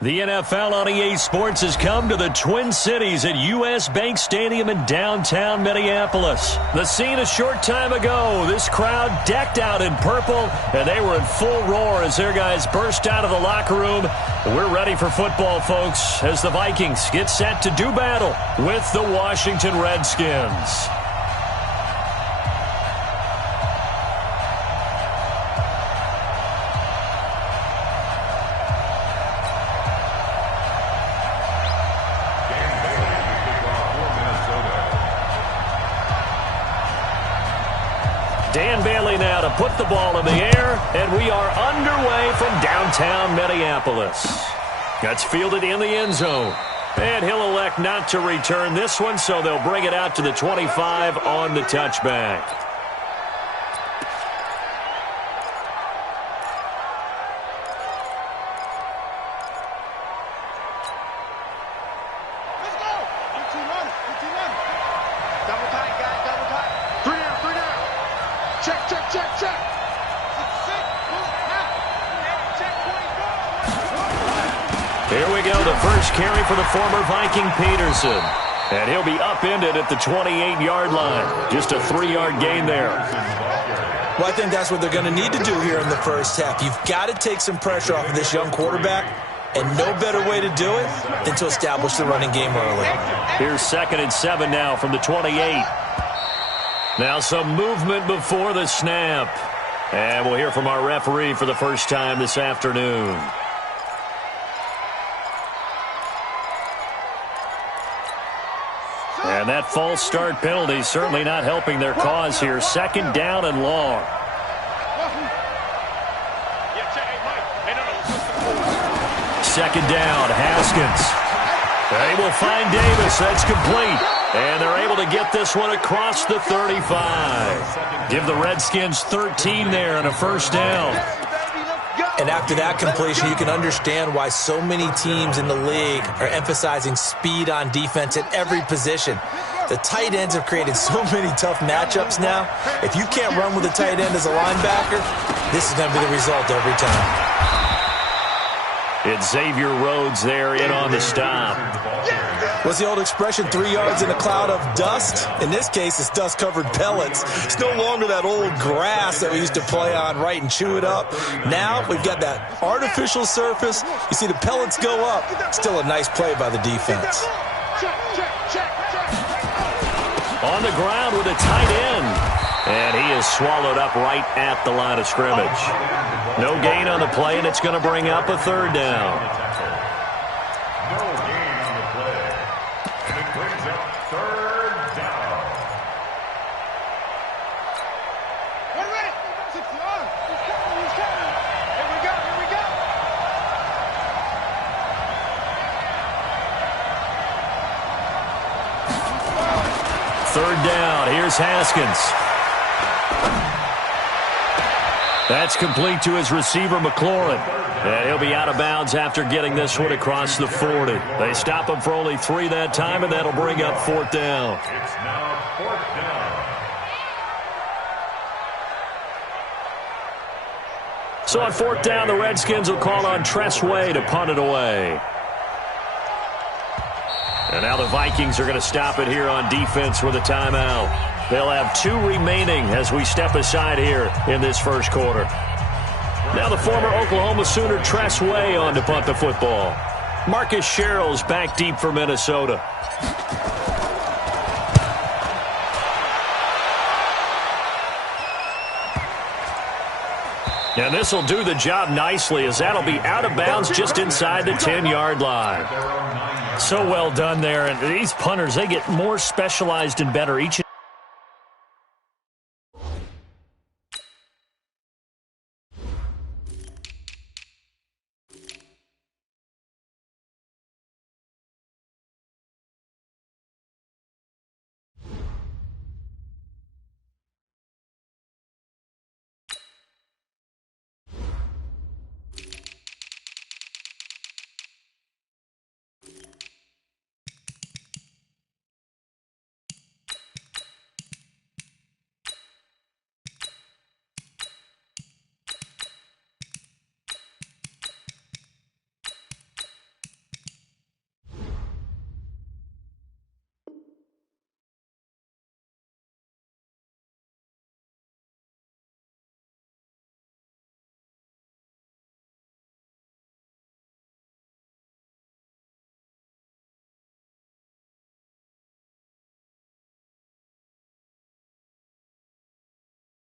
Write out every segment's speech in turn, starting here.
The NFL on EA Sports has come to the Twin Cities at U.S. Bank Stadium in downtown Minneapolis. The scene a short time ago, this crowd decked out in purple, and they were in full roar as their guys burst out of the locker room. We're ready for football, folks, as the Vikings get set to do battle with the Washington Redskins. Dan Bailey now to put the ball in the air, and we are underway from downtown Minneapolis. That's fielded in the end zone. And he'll elect not to return this one, so they'll bring it out to the 25 on the touchback. Here we go, the first carry for the former Viking Peterson. And he'll be upended at the 28-yard line. Just a 3-yard gain there. Well, I think that's what they're going to need to do here in the first half. You've got to take some pressure off of this young quarterback, and no better way to do it than to establish the running game early. Here's 2nd and 7 now from the 28. Now some movement before the snap. And we'll hear from our referee for the first time this afternoon. And that false start penalty certainly not helping their cause here. 2nd down and long. Second down, Haskins. They will find Davis. That's complete. And they're able to get this one across the 35. Give the Redskins 13 there and a first down. And after that completion, you can understand why so many teams in the league are emphasizing speed on defense at every position. The tight ends have created so many tough matchups now. If you can't run with a tight end as a linebacker, this is going to be the result every time. It's Xavier Rhodes there in on the stop. What's the old expression, 3 yards in a cloud of dust? In this case, it's dust-covered pellets. It's no longer that old grass that we used to play on, right, and chew it up. Now we've got that artificial surface. You see the pellets go up. Still a nice play by the defense. On the ground with a tight end. And he is swallowed up right at the line of scrimmage. No gain on the play, and it's going to bring up a 3rd down. No gain on the play. And it brings up 3rd down. We're ready. He's coming. Here we go. Third down. Here's Haskins. That's complete to his receiver, McLaurin. And he'll be out of bounds after getting this one across the 40. They stop him for only 3 that time, and that'll bring up 4th down. It's now 4th down. So on 4th down, the Redskins will call on Tressway to punt it away. And now the Vikings are going to stop it here on defense with a timeout. They'll have 2 remaining as we step aside here in this first quarter. Now the former Oklahoma Sooner Tressway on to punt the football. Marcus Sherrill's back deep for Minnesota. And this will do the job nicely, as that'll be out of bounds just inside the 10-yard line. So well done there. And these punters, they get more specialized and better each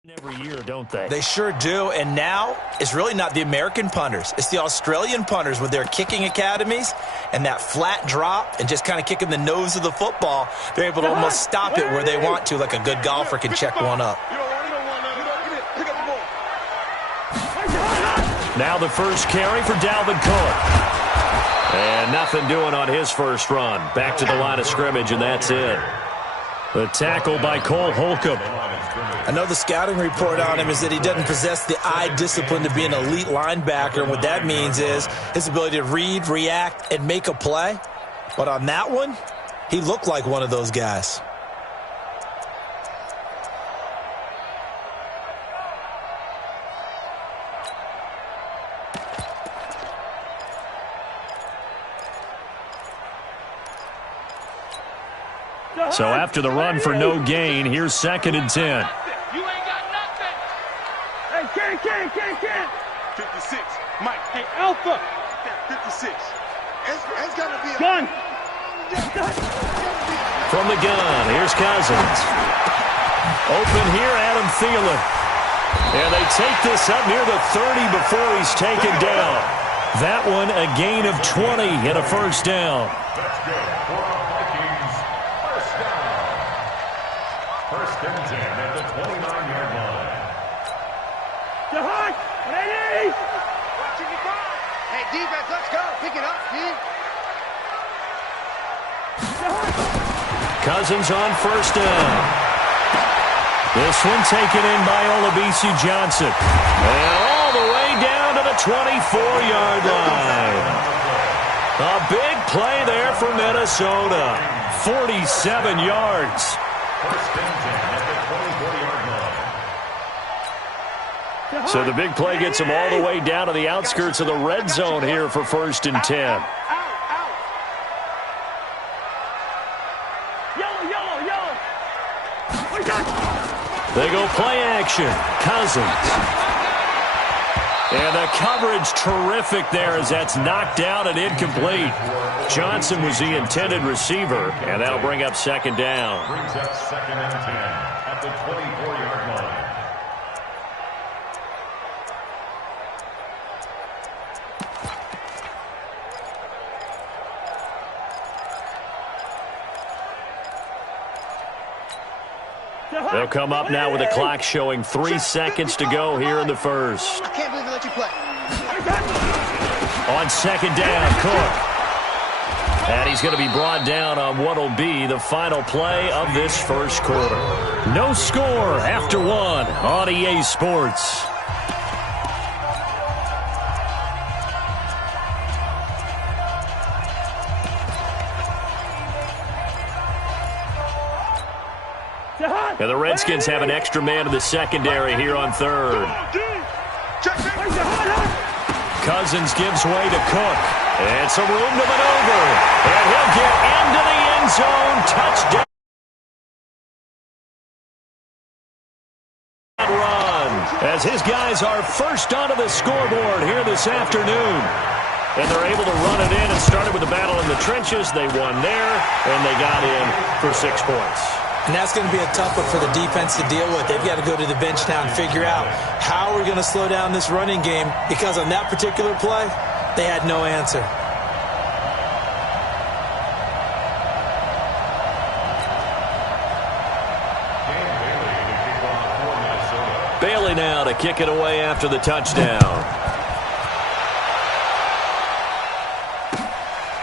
Every year, don't they? They sure do, and now it's really not the American punters. It's the Australian punters with their kicking academies and that flat drop and just kind of kicking the nose of the football. They're able to almost stop it where they want to, like a good golfer can check one up. Now the first carry for Dalvin Cook. And nothing doing on his first run. Back to the line of scrimmage, and that's it. The tackle by Cole Holcomb. I know the scouting report on him is that he doesn't possess the eye discipline to be an elite linebacker. And what that means is his ability to read, react, and make a play. But on that one, he looked like one of those guys. So after the run for no gain, here's 2nd and 10. You ain't got nothing. Hey, Ken. 56. Mike. Hey, Alpha. 56. It's got to be a gun. From the gun, here's Cousins. Open here, Adam Thielen. And they take this up near the 30 before he's taken down. That one a gain of 20 and a first down. That's good for our Vikings. First down. First and 10 at the 29-yard line. Ready? Watching your car. Hey, defense, let's go. Pick it up, D. Cousins on first down. This one taken in by Olabisi Johnson. And all the way down to the 24-yard line. A big play there for Minnesota. 47 yards. First and 10 at the 24-yard line. So the big play gets him all the way down to the outskirts of the red zone here for 1st and 10. They go play action. Cousins. And the coverage terrific there as that's knocked down and incomplete. Johnson was the intended receiver, and that'll bring up 2nd down. Brings up 2nd and 10 at the 24-yard line. They'll come up now with the clock showing 3 seconds to go here in the first. I can't believe they let you play. On 2nd down, Cook. And he's going to be brought down on what will be the final play of this first quarter. No score after 1 on EA Sports. And the Redskins have an extra man in the secondary here on 3rd. Cousins gives way to Cook. And some room to maneuver. And he'll get into the end zone. Touchdown. Run. As his guys are first onto the scoreboard here this afternoon. And they're able to run it in. It started with a battle in the trenches. They won there. And they got in for 6 points. And that's going to be a tough one for the defense to deal with. They've got to go to the bench now and figure out how we're going to slow down this running game, because on that particular play, they had no answer. Bailey now to kick it away after the touchdown.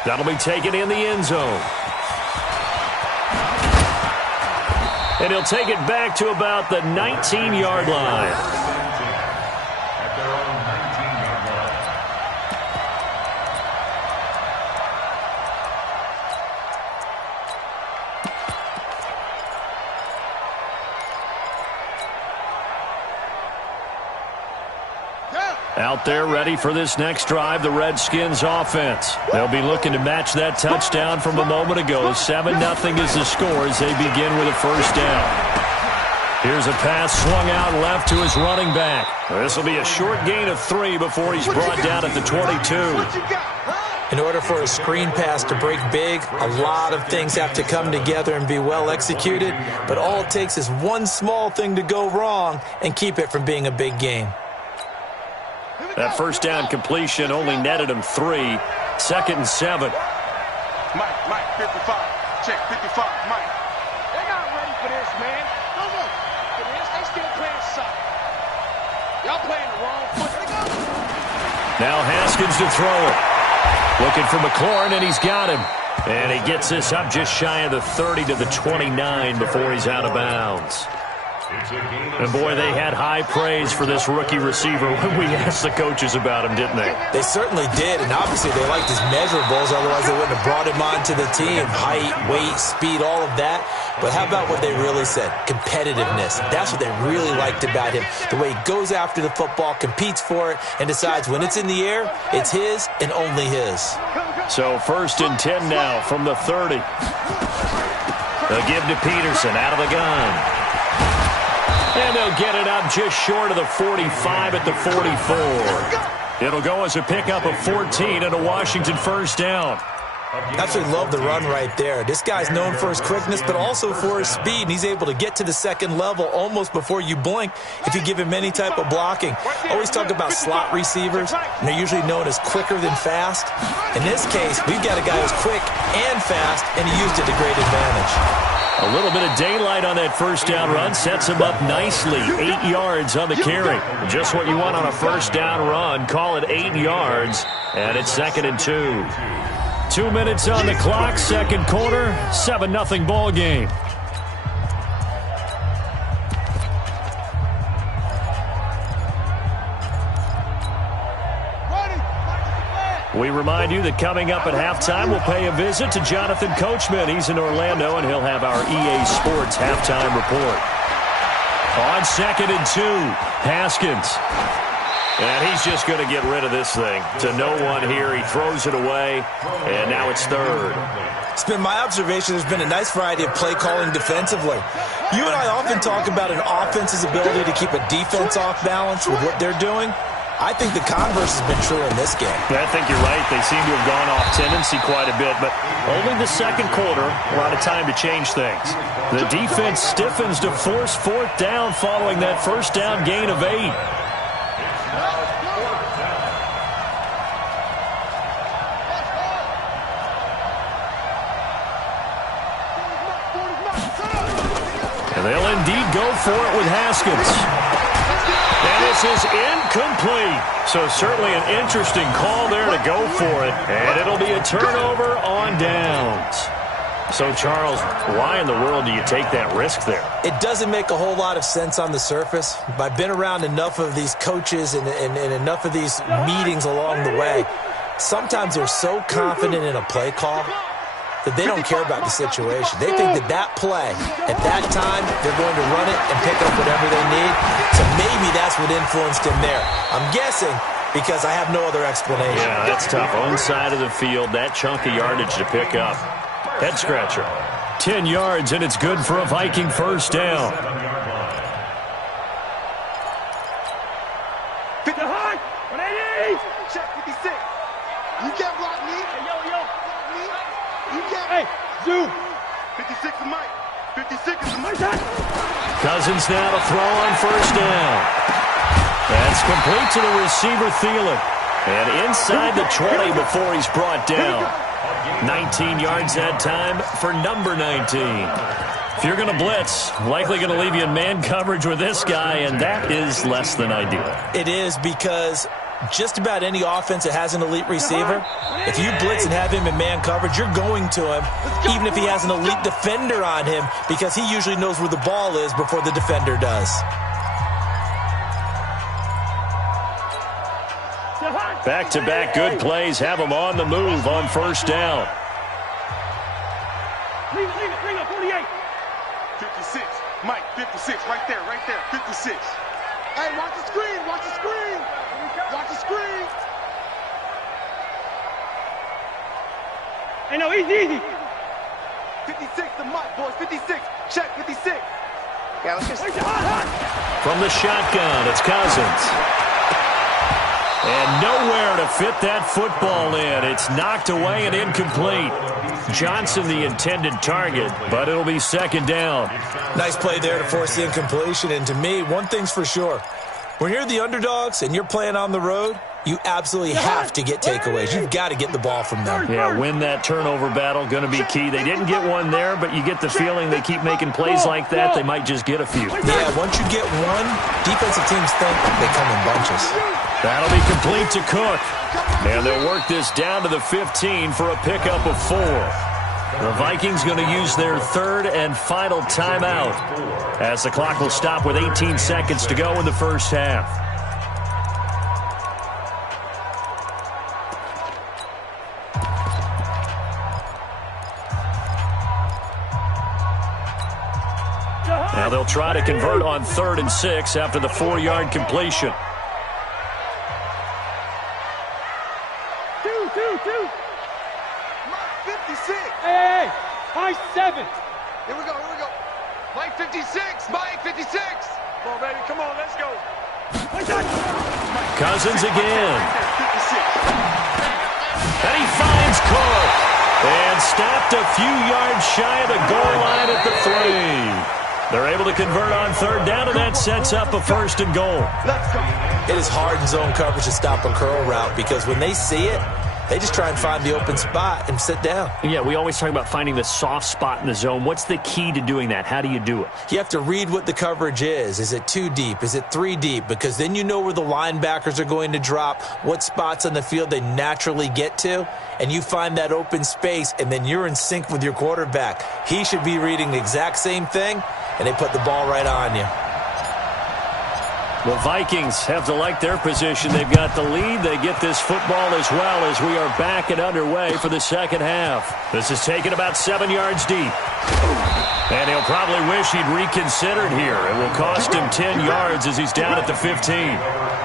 That'll be taken in the end zone. And he'll take it back to about the 19-yard line. At their own 19-yard line. Out there ready for this next drive, the Redskins offense. They'll be looking to match that touchdown from a moment ago. 7-0 is the score as they begin with a first down. Here's a pass swung out left to his running back. This will be a short gain of 3 before he's brought down at the 22. In order for a screen pass to break big, a lot of things have to come together and be well executed, but all it takes is one small thing to go wrong and keep it from being a big game. That first down completion only netted him 3. 2nd and 7. Mike, 55. Check, 55, Mike. They're not ready for this, man. For this, they still playing suck. Y'all playing the wrong foot. Now Haskins to throw it. Looking for McLaurin, and he's got him. And he gets this up just shy of the 30 to the 29 before he's out of bounds. And, boy, they had high praise for this rookie receiver when we asked the coaches about him, didn't they? They certainly did, and obviously they liked his measurables, otherwise they wouldn't have brought him onto the team. Height, weight, speed, all of that. But how about what they really said? Competitiveness. That's what they really liked about him. The way he goes after the football, competes for it, and decides when it's in the air, it's his and only his. So 1st and 10 now from the 30. They'll give to Peterson out of the gun. And they'll get it up just short of the 45 at the 44. It'll go as a pickup of 14 and a Washington first down. Absolutely love the run right there. This guy's known for his quickness, but also for his speed, and he's able to get to the second level almost before you blink if you give him any type of blocking. Always talk about slot receivers, and they're usually known as quicker than fast. In this case, we've got a guy who's quick and fast, and he used it to great advantage. A little bit of daylight on that first down run sets him up nicely. 8 yards on the carry. Just what you want on a first down run. Call it 8 yards, and it's 2nd and 2. 2 minutes on the clock, second quarter, 7-0 ball game. We remind you that coming up at halftime, we'll pay a visit to Jonathan Coachman. He's in Orlando, and he'll have our EA Sports halftime report. On 2nd and 2, Haskins. And he's just going to get rid of this thing. To no one here. He throws it away, and now it's 3rd. It's been my observation there's been a nice variety of play calling defensively. You and I often talk about an offense's ability to keep a defense off balance with what they're doing. I think the converse has been true in this game. I think you're right. They seem to have gone off tendency quite a bit, but only the second quarter, a lot of time to change things. The defense stiffens to force 4th down following that first down gain of 8. And they'll indeed go for it with Haskins. And this is incomplete. So certainly an interesting call there to go for it. And it'll be a turnover on downs. So, Charles, why in the world do you take that risk there? It doesn't make a whole lot of sense on the surface. I've been around enough of these coaches and enough of these meetings along the way. Sometimes they're so confident in a play call that they don't care about the situation. They think that play, at that time, they're going to run it and pick up whatever they need. So maybe that's what influenced him there. I'm guessing because I have no other explanation. Yeah, that's tough. Own side of the field, that chunk of yardage to pick up. Head scratcher. 10 yards, and it's good for a Viking first down. 50 high, 180. Check 56. You can't block me. Hey, yo. You can't. Hey, zoom. 56 is Mike. 56 is Mike. Cousins now to throw on first down. That's complete to the receiver, Thielen. And inside the 20 before he's brought down. 19 yards that time for number 19. If you're going to blitz, likely going to leave you in man coverage with this guy, and that is less than ideal. It is because just about any offense that has an elite receiver, if you blitz and have him in man coverage, you're going to him, even if he has an elite defender on him, because he usually knows where the ball is before the defender does. Back-to-back good plays have him on the move on first down. Leave it, 48. 56, Mike, 56, right there, 56. Hey, watch the screen. Watch the screen. Hey, no, easy. 56 to Mike, boys, 56. Check, 56. Yeah, let's just... From the shotgun, it's Cousins. And nowhere to fit that football in. It's knocked away and incomplete. Johnson the intended target, but it'll be second down. Nice play there to force the incompletion. And to me, one thing's for sure. When you're the underdogs and you're playing on the road, you absolutely have to get takeaways. You've got to get the ball from them. Yeah, win that turnover battle, going to be key. They didn't get one there, but you get the feeling they keep making plays like that, they might just get a few. Yeah, once you get one, defensive teams think they come in bunches. That'll be complete to Cook. And they'll work this down to the 15 for a pickup of 4. The Vikings going to use their third and final timeout as the clock will stop with 18 seconds to go in the first half. Now they'll try to convert on 3rd and 6 after the 4-yard completion. Two. Mike 56. Hey, Mike 7. Here we go. Mike 56. Mike 56. Come on, baby. Come on, let's go. Cousins again. And he finds Cook. And stopped a few yards shy of the goal line at the 3. They're able to convert on 3rd down, and that sets up a 1st and goal. It is hard in zone coverage to stop a curl route because when they see it, they just try and find the open spot and sit down. Yeah, we always talk about finding the soft spot in the zone. What's the key to doing that? How do you do it? You have to read what the coverage is. Is it 2 deep? Is it 3 deep? Because then you know where the linebackers are going to drop, what spots on the field they naturally get to, and you find that open space, and then you're in sync with your quarterback. He should be reading the exact same thing, and they put the ball right on you. The Vikings have to like their position. They've got the lead. They get this football as well as we are back and underway for the second half. This is taken about 7 yards deep. And he'll probably wish he'd reconsidered here. It will cost him 10 yards as he's down at the 15.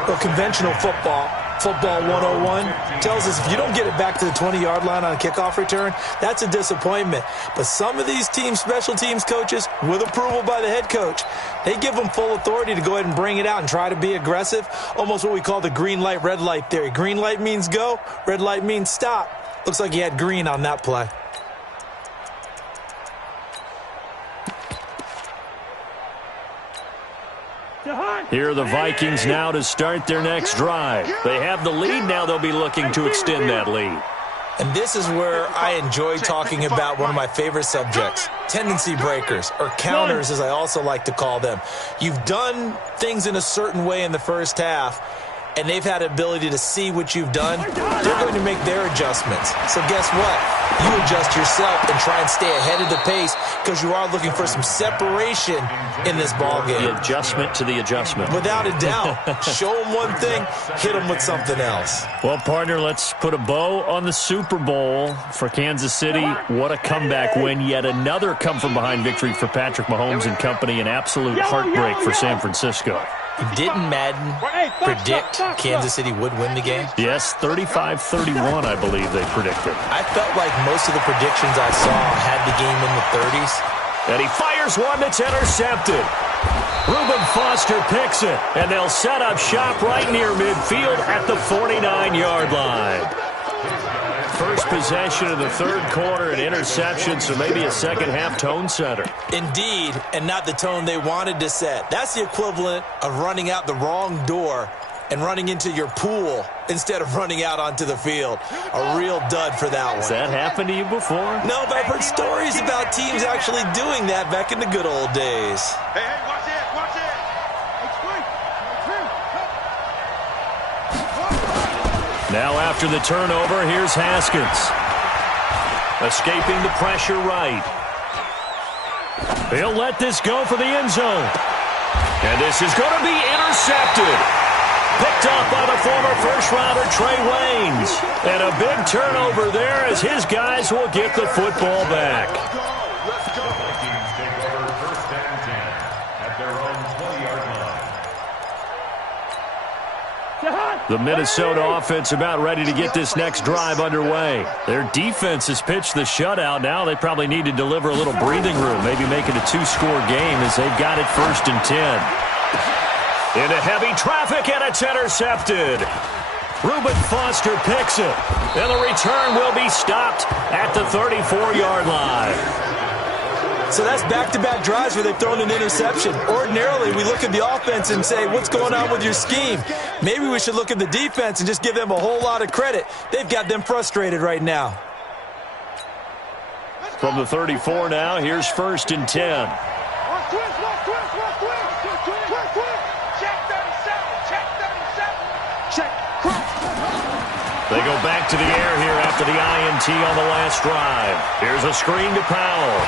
Well, conventional football 101, tells us if you don't get it back to the 20-yard line on a kickoff return, that's a disappointment. But some of these team special teams coaches, with approval by the head coach, they give them full authority to go ahead and bring it out and try to be aggressive, almost what we call the green light, red light theory. Green light means go, red light means stop. Looks like he had green on that play. Here are the Vikings now to start their next drive. They have the lead. Now they'll be looking to extend that lead. And this is where I enjoy talking about one of my favorite subjects, tendency breakers, or counters as I also like to call them. You've done things in a certain way in the first half, and they've had the ability to see what you've done. They're going to make their adjustments. So guess what? You adjust yourself and try and stay ahead of the pace because you are looking for some separation in this ballgame. The adjustment to the adjustment. Without a doubt. Show them one thing, hit them with something else. Well, partner, let's put a bow on the Super Bowl for Kansas City. What a comeback win. Yet another come-from-behind victory for Patrick Mahomes and company. An absolute heartbreak for San Francisco. Didn't Madden predict Kansas City would win the game? Yes, 35-31, I believe they predicted. I felt like most of the predictions I saw had the game in the 30s. And he fires one that's intercepted. Reuben Foster picks it, and they'll set up shop right near midfield at the 49-yard line. First possession of the third quarter, an interception, so maybe a second-half tone setter. Indeed, and not the tone they wanted to set. That's the equivalent of running out the wrong door and running into your pool instead of running out onto the field. A real dud for that one. Has that happened to you before? No, but I've heard stories about teams actually doing that back in the good old days. Hey, watch it, watch it. Now after the turnover, here's Haskins. Escaping the pressure right. He'll let this go for the end zone. And this is going to be intercepted. Picked up by the former first-rounder Trey Waynes. And a big turnover there as his guys will get the football back. Let's go. Vikings take over 1st and 10 at their own 20-yard line. The Minnesota offense about ready to get this next drive underway. Their defense has pitched the shutout. Now they probably need to deliver a little breathing room, maybe make it a 2-score game as they've got it 1st and 10. Into heavy traffic, and it's intercepted. Reuben Foster picks it. And the return will be stopped at the 34-yard line. So that's back-to-back drives where they've thrown an interception. Ordinarily, we look at the offense and say, what's going on with your scheme? Maybe we should look at the defense and just give them a whole lot of credit. They've got them frustrated right now. From the 34 now, here's 1st and 10. They go back to the air here after the INT on the last drive. Here's a screen to Powell.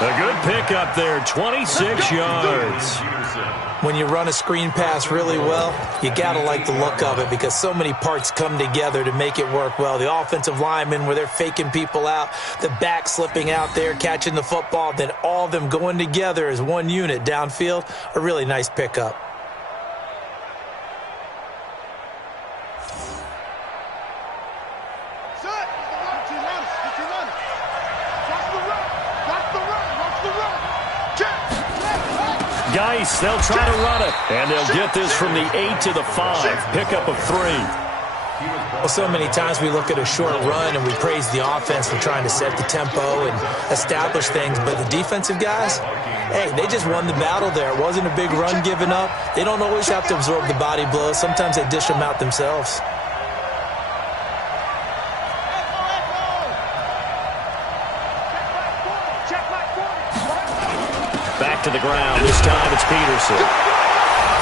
A good pickup there, 26 yards. When you run a screen pass really well, you got to like the look of it because so many parts come together to make it work well. The offensive linemen, where they're faking people out, the back slipping out there, catching the football, then all of them going together as one unit downfield, a really nice pickup. Geis, they'll try to run it, and they'll get this from the 8 to the 5. Pickup of 3. Well, so many times we look at a short run and we praise the offense for trying to set the tempo and establish things, but the defensive guys, hey, they just won the battle there. It wasn't a big run given up. They don't always have to absorb the body blows. Sometimes they dish them out themselves. Back to the ground. This time it's Peterson.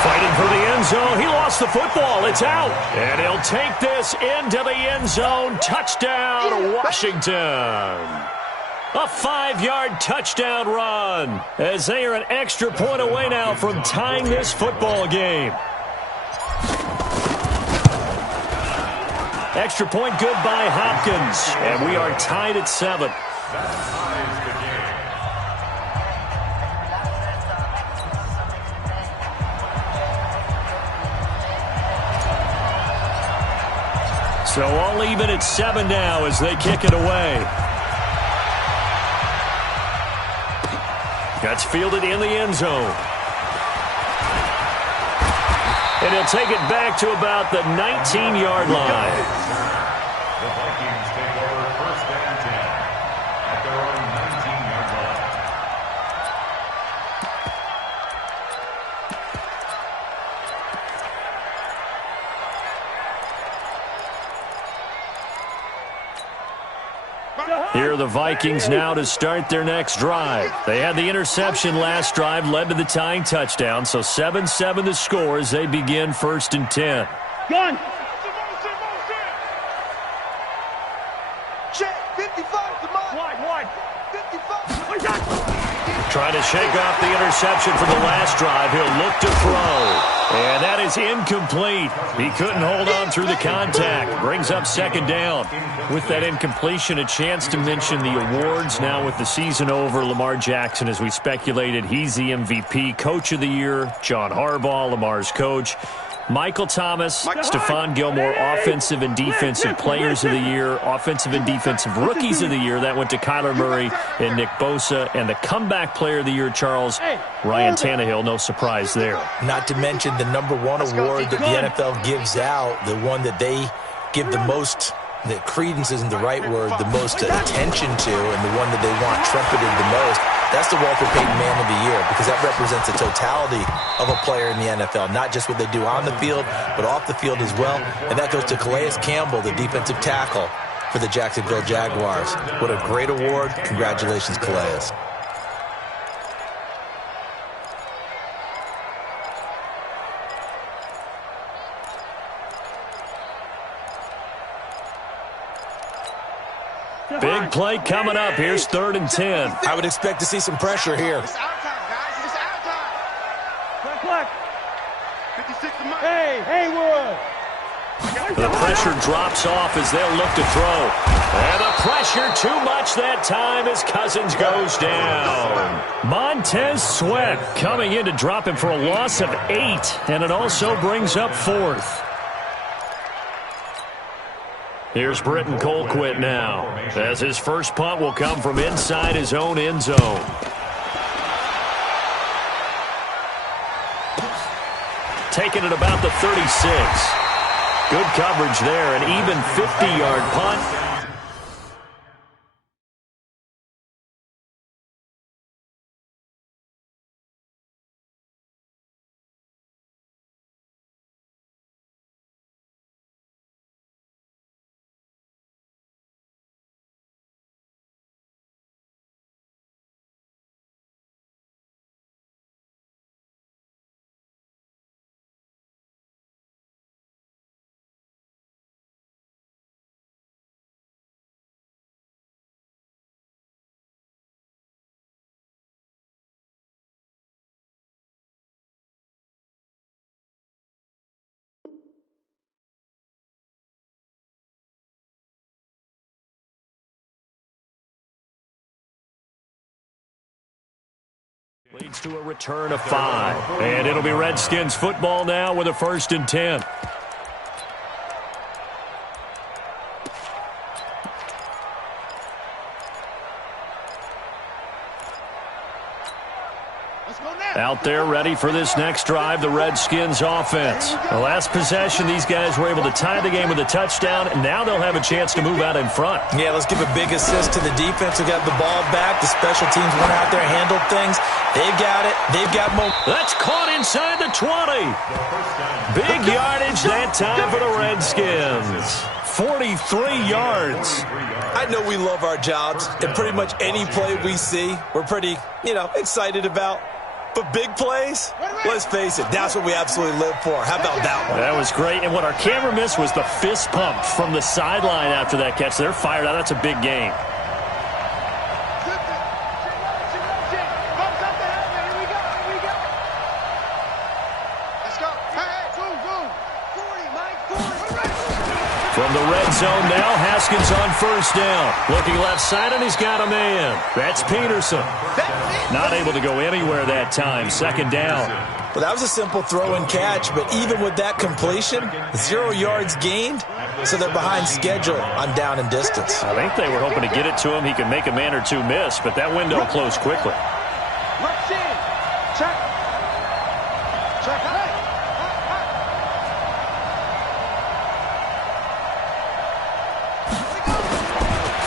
Fighting for the end zone. He lost the football. It's out. And he'll take this into the end zone. Touchdown, Washington. A 5-yard touchdown run as they are an extra point away now from tying this football game. Extra point good by Hopkins. And we are tied at 7. So all even at 7 now as they kick it away. That's fielded in the end zone. And he'll take it back to about the 19-yard line. The Vikings take over 1st and 10 at their own 19-yard line. Here are the Vikings now to start their next drive. They had the interception last drive, led to the tying touchdown. So 7-7 the score as they begin 1st and 10. Gun. Check. 55 to mine. Wide. 55. Trying to shake off the interception from the last drive. He'll look to throw. And that is incomplete. He couldn't hold on through the contact. Brings up 2nd down. With that incompletion, a chance to mention the awards. Now with the season over, Lamar Jackson, as we speculated, he's the MVP. Coach of the Year, John Harbaugh, Lamar's coach. Michael Thomas, Stephon Gilmore, Offensive and Defensive Players of the Year, Offensive and Defensive Rookies of the Year. That went to Kyler Murray and Nick Bosa. And the Comeback Player of the Year, Charles, Ryan Tannehill. No surprise there. Not to mention the #1 award that the NFL gives out, the one that they give the most, that credence isn't the right word, the most attention to, and the one that they want trumpeted the most. That's the Walter Payton Man of the Year, because that represents the totality of a player in the NFL, not just what they do on the field, but off the field as well. And that goes to Calais Campbell, the defensive tackle for the Jacksonville Jaguars. What a great award. Congratulations, Calais. Big play coming up. Here's 3rd and 10. I would expect to see some pressure here. It's our time, guys. It's our time. Black. 56 to mine. Hey, Wood. The pressure drops off as they'll look to throw. And the pressure too much that time as Cousins goes down. Montez Sweat coming in to drop him for a loss of 8. And it also brings up 4th. Here's Britton Colquitt now, as his first punt will come from inside his own end zone. taken at about the 36. Good coverage there, an even 50-yard punt. Leads to a return of 5. And it'll be Redskins football now with a 1st and 10. Out there ready for this next drive, the Redskins offense. The last possession, these guys were able to tie the game with a touchdown, and now they'll have a chance to move out in front. Yeah, let's give a big assist to the defense who got the ball back. The special teams went out there and handled things. They've got it. They've got more. That's caught inside the 20. Big yardage that time for the Redskins. 43 yards. I know we love our jobs, and pretty much any play we see, we're pretty, excited about. But big plays, let's face it, that's what we absolutely live for. How about that one? That was great. And what our camera missed was the fist pump from the sideline after that catch. They're fired out. That's a big game. From the red zone now, Haskins on 1st down. Looking left side, and he's got a man. That's Peterson. Not able to go anywhere that time. 2nd down. Well, that was a simple throw and catch, but even with that completion, 0 yards gained, so they're behind schedule on down and distance. I think they were hoping to get it to him. He could make a man or two miss, but that window closed quickly.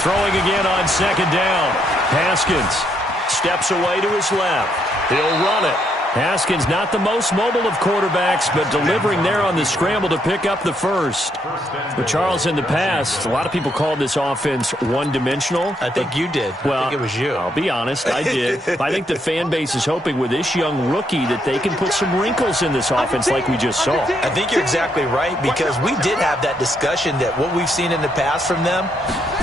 Throwing again on 2nd down. Haskins steps away to his left. He'll run it. Haskins not the most mobile of quarterbacks, but delivering there on the scramble to pick up the 1st. But Charles, in the past, a lot of people called this offense one-dimensional. I think you did. Well, I think it was you. I'll be honest, I did. I think the fan base is hoping with this young rookie that they can put some wrinkles in this offense like we just saw. I think you're exactly right, because we did have that discussion that what we've seen in the past from them,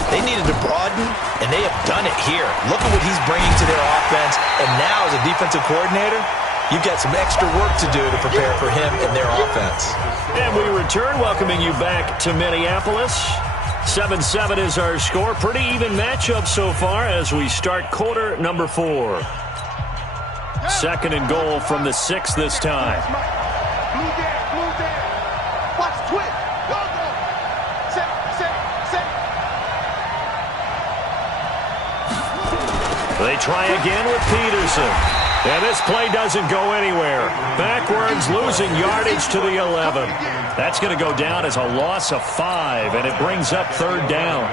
they needed to broaden, and they have done it here. Look at what he's bringing to their offense, and now as a defensive coordinator, you've got some extra work to do to prepare for him and their offense. And we return, welcoming you back to Minneapolis. 7-7 is our score. Pretty even matchup so far as we start quarter number 4. 2nd and goal from the 6 this time. They try again with Peterson. And this play doesn't go anywhere. Backwards, losing yardage to the 11. That's going to go down as a loss of 5, and it brings up 3rd down.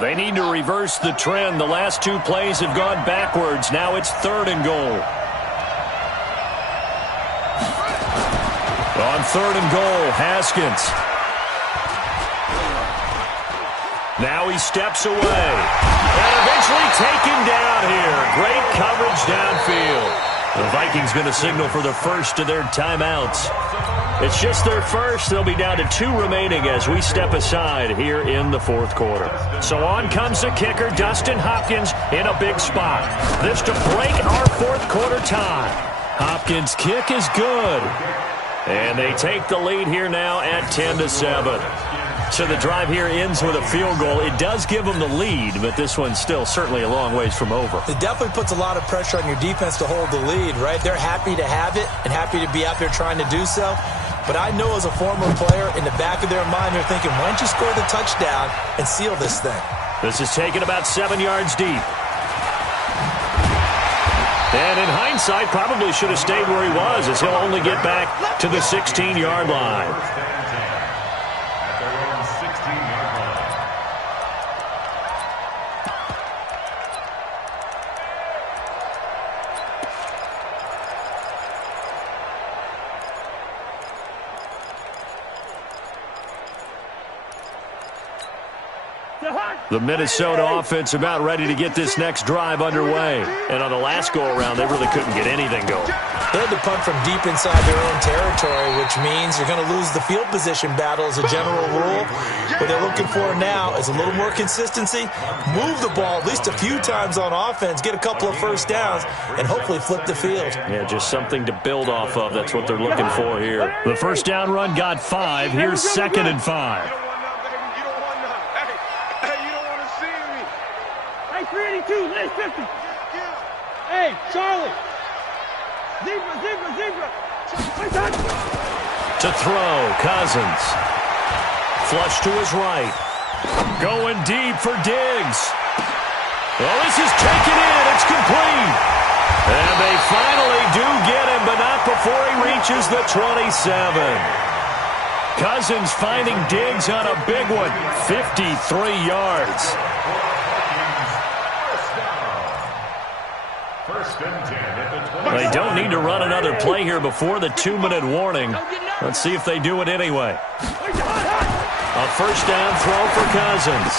They need to reverse the trend. The last 2 plays have gone backwards. Now it's 3rd and goal. On 3rd and goal, Haskins. Now he steps away. And eventually taken down here. Great coverage downfield. The Vikings going to signal for the first of their timeouts. It's just their first. They'll be down to 2 remaining as we step aside here in the 4th quarter. So on comes the kicker, Dustin Hopkins, in a big spot. This to break our 4th quarter tie. Hopkins' kick is good. And they take the lead here now at 10-7. So the drive here ends with a field goal. It does give them the lead, but this one's still certainly a long ways from over. It definitely puts a lot of pressure on your defense to hold the lead, right? They're happy to have it and happy to be out there trying to do so. But I know as a former player, in the back of their mind, they're thinking, why don't you score the touchdown and seal this thing? This is taken about 7 yards deep. And in hindsight, probably should have stayed where he was, as he'll only get back to the 16-yard line. At their own 16-yard line. The Minnesota offense about ready to get this next drive underway. And on the last go-around, they really couldn't get anything going. They had to punt from deep inside their own territory, which means you're going to lose the field position battle as a general rule. What they're looking for now is a little more consistency, move the ball at least a few times on offense, get a couple of first downs, and hopefully flip the field. Yeah, just something to build off of. That's what they're looking for here. The first down run got 5. Here's 2nd and 5. 382, late 50. Hey, Charlie. Zebra. To throw, Cousins. Flush to his right. Going deep for Diggs. Well, this is taken in. It's complete. And they finally do get him, but not before he reaches the 27. Cousins finding Diggs on a big one. 53 yards. They don't need to run another play here before the 2-minute warning. Let's see if they do it anyway. A first down throw for Cousins.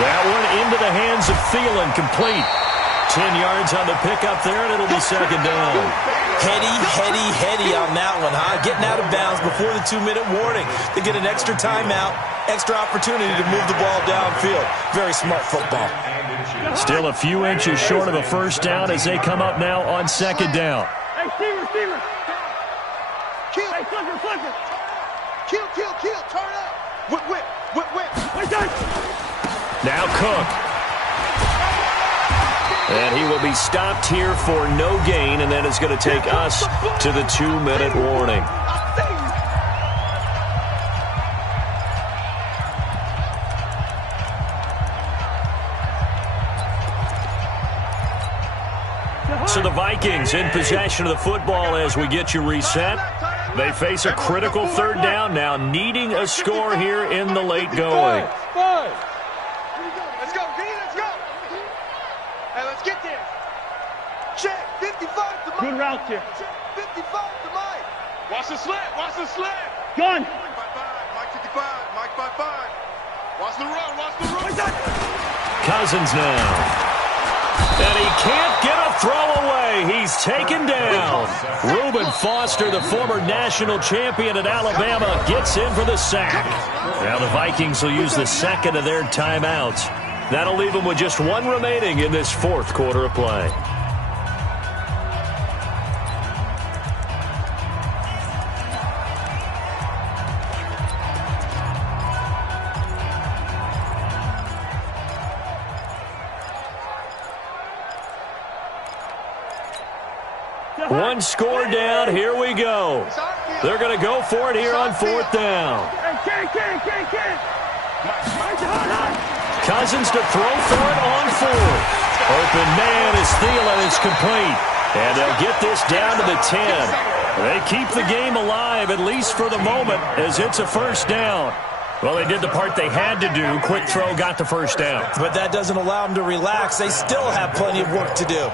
That one into the hands of Thielen, complete. 10 yards on the pickup there, and it'll be 2nd down. Heady on that one, huh? Getting out of bounds before the 2-minute warning. They get an extra timeout, extra opportunity to move the ball downfield. Very smart football. Still a few inches short of a first down as they come up now on 2nd down. Hey, Stever. Kill. Hey, Flicker. Kill. Turn up. Whip. Now Cook. And he will be stopped here for no gain, and that is going to take us to the 2-minute warning. So the Vikings in possession of the football as we get you reset. They face a critical 3rd down now, needing a score here in the late going. Let's go. Hey, let's get there. Check, 55 to Mike. Good route here. Check, 55 to Mike. Watch the slant. Gun. Mike 55. Mike 55. Watch the run. Cousins now. And he can't get a throw away. He's taken down. Reuben Foster, the former national champion at Alabama, gets in for the sack. Now the Vikings will use the 2nd of their timeouts. That'll leave them with just 1 remaining in this 4th quarter of play. One score down. Here we go. They're going to go for it here on 4th down. Cousins to throw for it on 4th. Open man is Thielen. It's complete. And they'll get this down to the 10. They keep the game alive, at least for the moment, as it's a first down. Well, they did the part they had to do. Quick throw got the first down. But that doesn't allow them to relax. They still have plenty of work to do.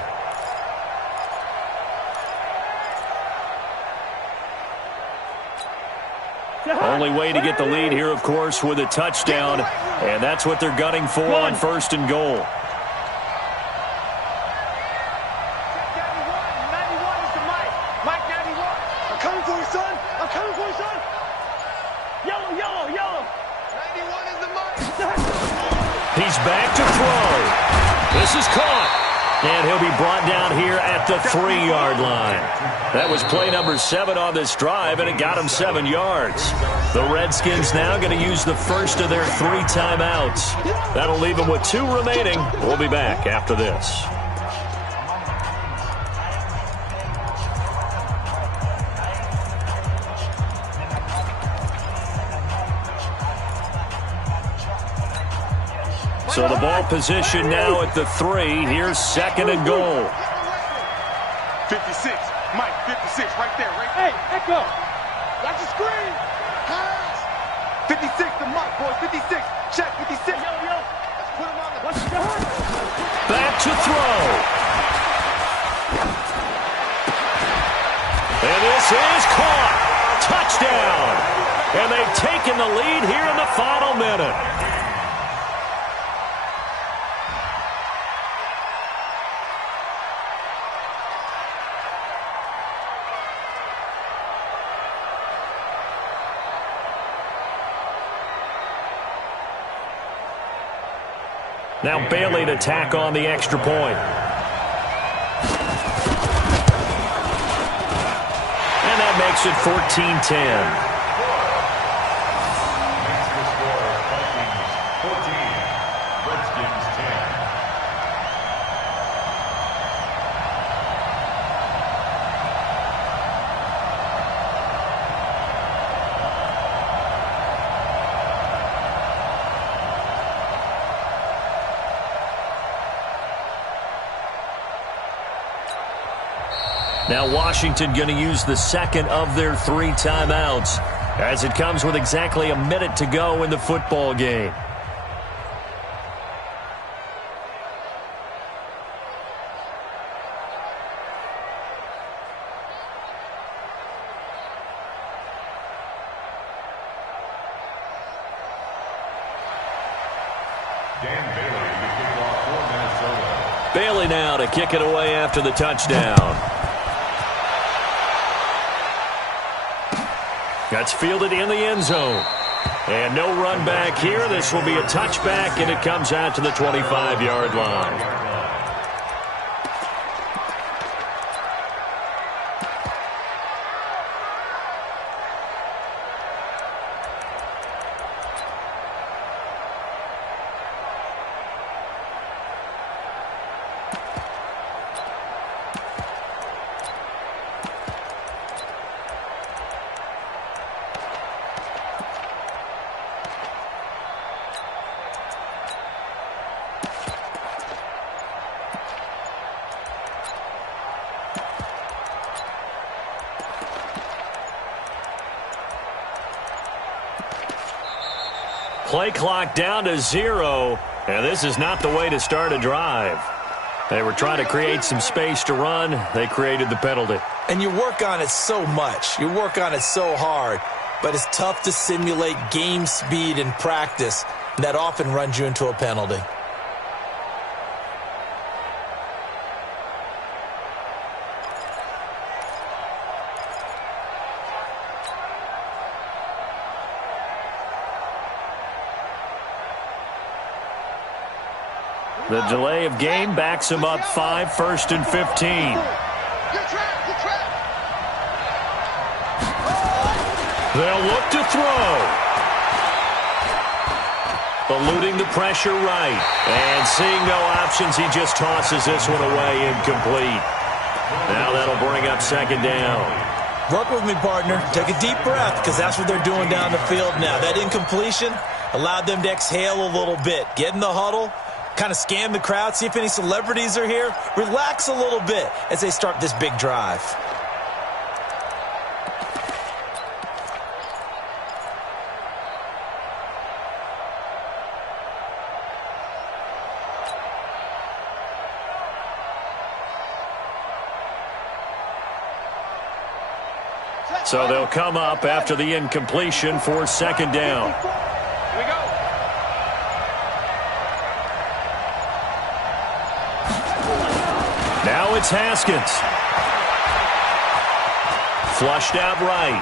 Only way to get the lead here, of course, with a touchdown. And that's what they're gunning for on 1st and goal. 91 is the Mike. Mike 91. I'm coming for you, son. Yellow. 91 is the Mike. He's back to throw. This is caught. And he'll be brought down here at the 3-yard line. That was play number 7 on this drive, and it got him 7 yards. The Redskins now going to use the first of their 3 timeouts. That'll leave them with 2 remaining. We'll be back after this. So the ball position now at the 3. Here's second and goal. 56. Mike, 56. Right there. Right there. Hey, echo. Watch the screen. Pass. 56 to Mike, boys. 56. Check. 56. Yo. Let's put him on the... Watch the Back to throw. And this is caught. Touchdown. And they've taken the lead here in the final minute. Now Bailey to tack on the extra point. And that makes it 14-10. Makes the score Vikings 14, Redskins 10. Now Washington going to use the second of their 3 timeouts as it comes with exactly a minute to go in the football game. Dan Bailey to kick off for Minnesota. Bailey now to kick it away after the touchdown. That's fielded in the end zone. And no run back here. This will be a touchback, and it comes out to the 25-yard line. Play clock down to 0, and this is not the way to start a drive. They were trying to create some space to run. They created the penalty. And you work on it so much. You work on it so hard. But it's tough to simulate game speed in practice. And that often runs you into a penalty. The delay of game backs him up 5, 1st and 15. They'll look to throw. Eluding the pressure right. And seeing no options, he just tosses this one away incomplete. Now that'll bring up second down. Work with me, partner. Take a deep breath, because that's what they're doing down the field now. That incompletion allowed them to exhale a little bit. Get in the huddle. Kind of scan the crowd, see if any celebrities are here. Relax a little bit as they start this big drive. So they'll come up after the incompletion for second down. Here we go. Now it's Haskins. Flushed out right.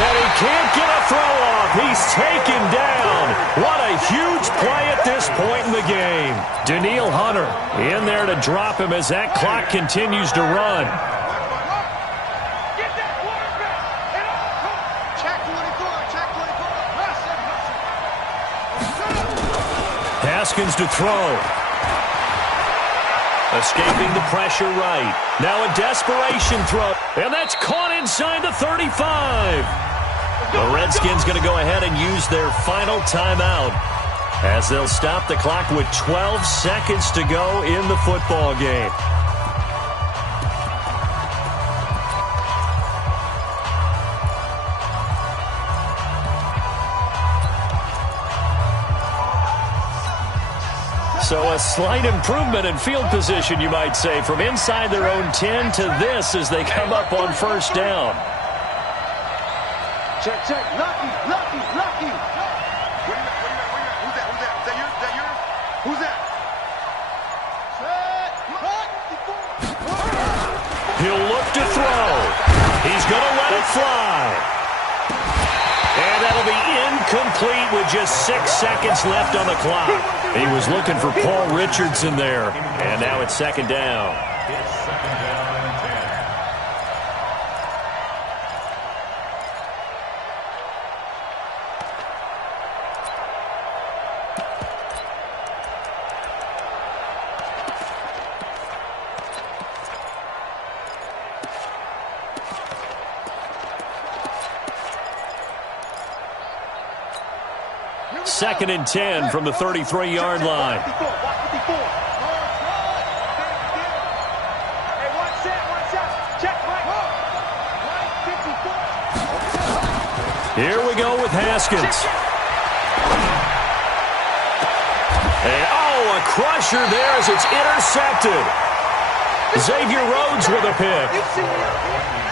And he can't get a throw off. He's taken down. What a huge play at this point in the game. Daniil Hunter in there to drop him as that clock continues to run. Get that quarterback. Hit him. Check 24. Check 24. Haskins to throw. Escaping the pressure right. Now a desperation throw. And that's caught inside the 35. The Redskins going to go ahead and use their final timeout as they'll stop the clock with 12 seconds to go in the football game. So a slight improvement in field position, you might say, from inside their own 10 to this as they come up on first down. Check. Lucky. Who's that? Who's that? He'll look to throw. He's going to let it fly. And that'll be incomplete with just 6 seconds left on the clock. He was looking for Paul Richardson there. And now it's second down. It's second down and 10. Second and 10 from the 33-yard line. Hey, watch that. Check, Mike. Here we go with Haskins. And, a crusher there as it's intercepted. Xavier Rhodes with a pick.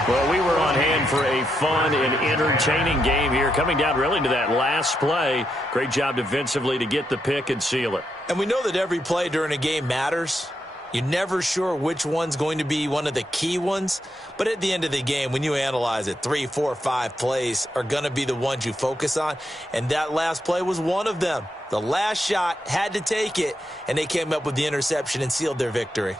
Well, we were on hand for a fun and entertaining game here, coming down really to that last play. Great job defensively to get the pick and seal it. And we know that every play during a game matters. You're never sure which one's going to be one of the key ones. But at the end of the game, when you analyze it, 3, 4, 5 plays are going to be the ones you focus on. And that last play was one of them. The last shot had to take it, and they came up with the interception and sealed their victory.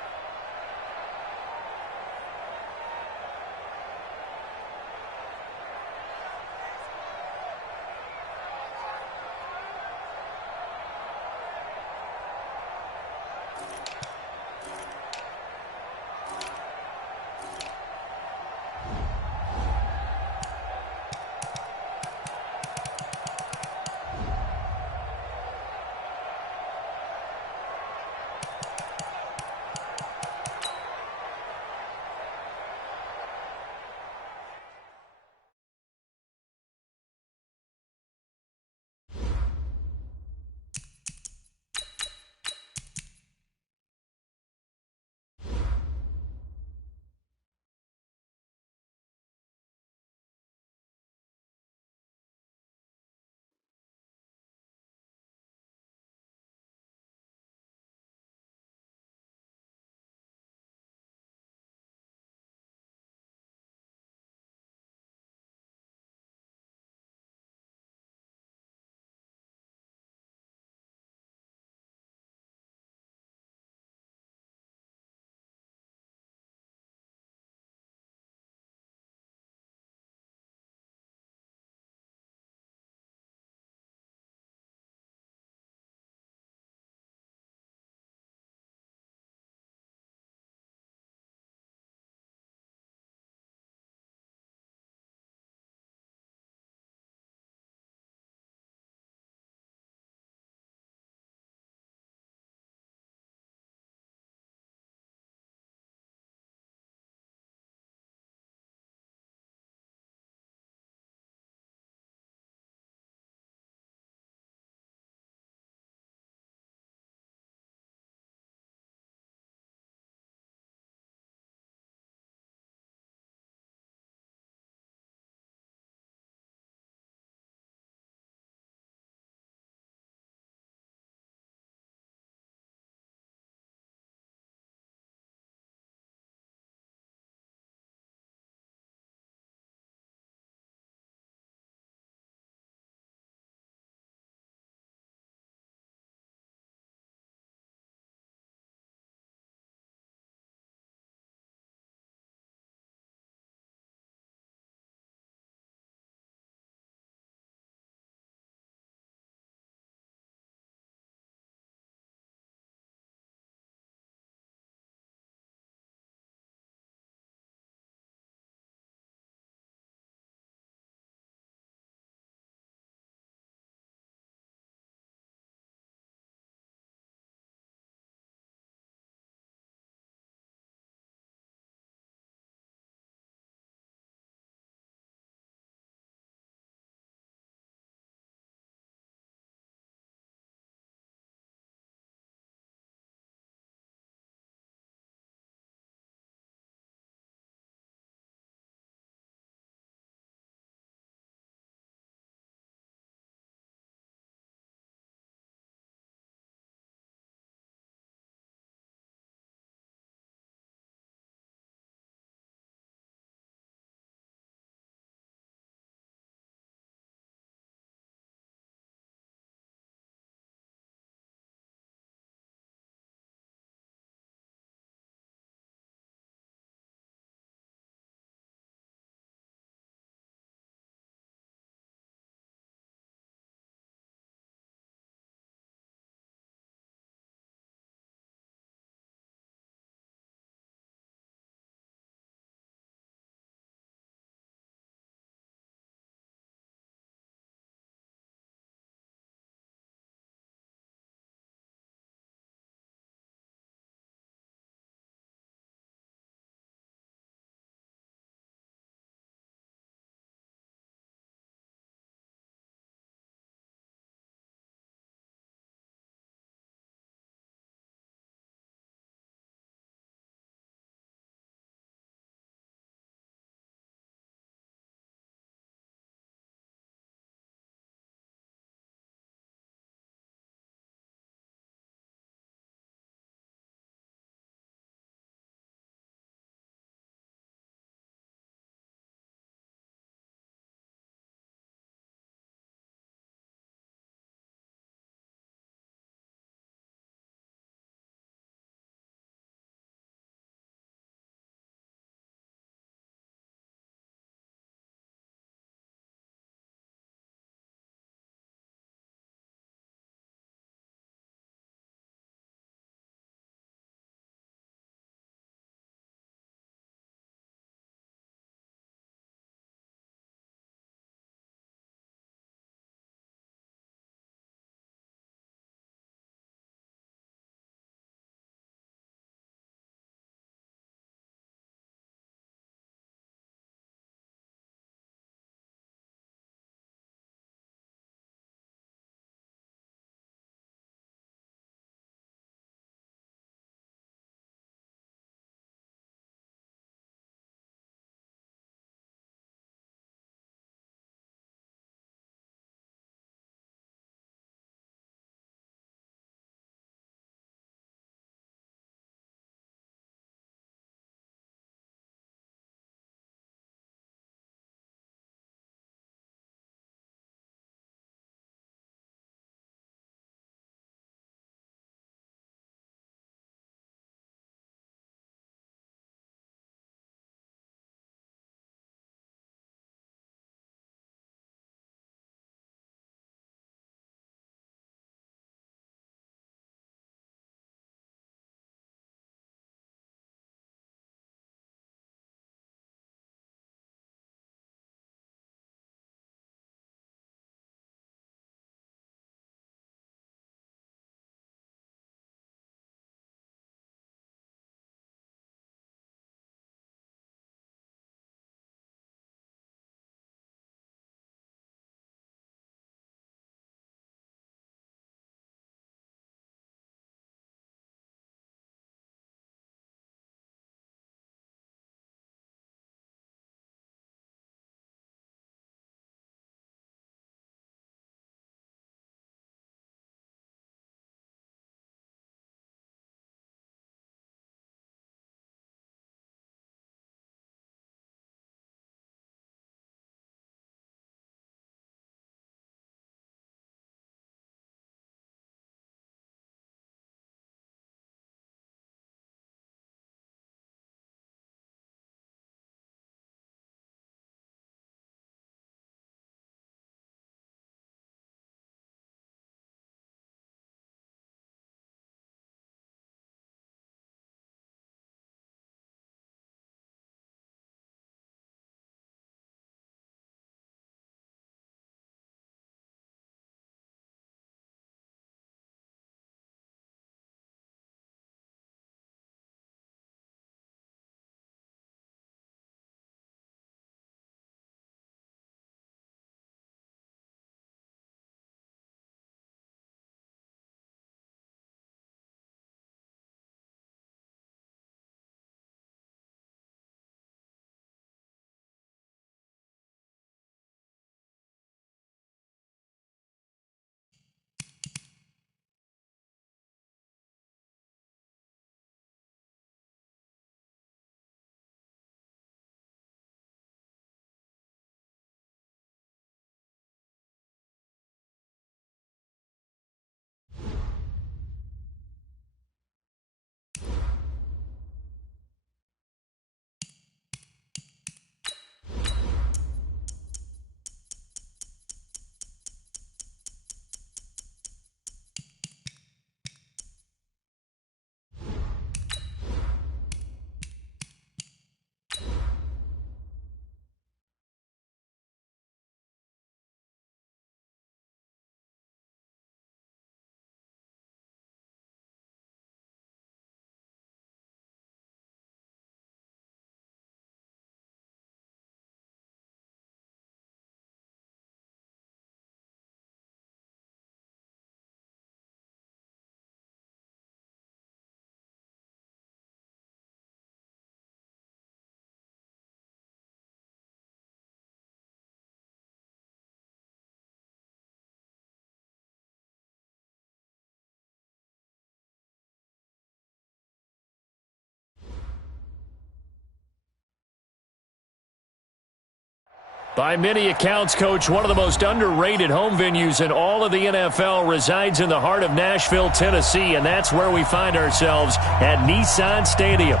By many accounts, Coach, one of the most underrated home venues in all of the NFL resides in the heart of Nashville, Tennessee, and that's where we find ourselves at Nissan Stadium.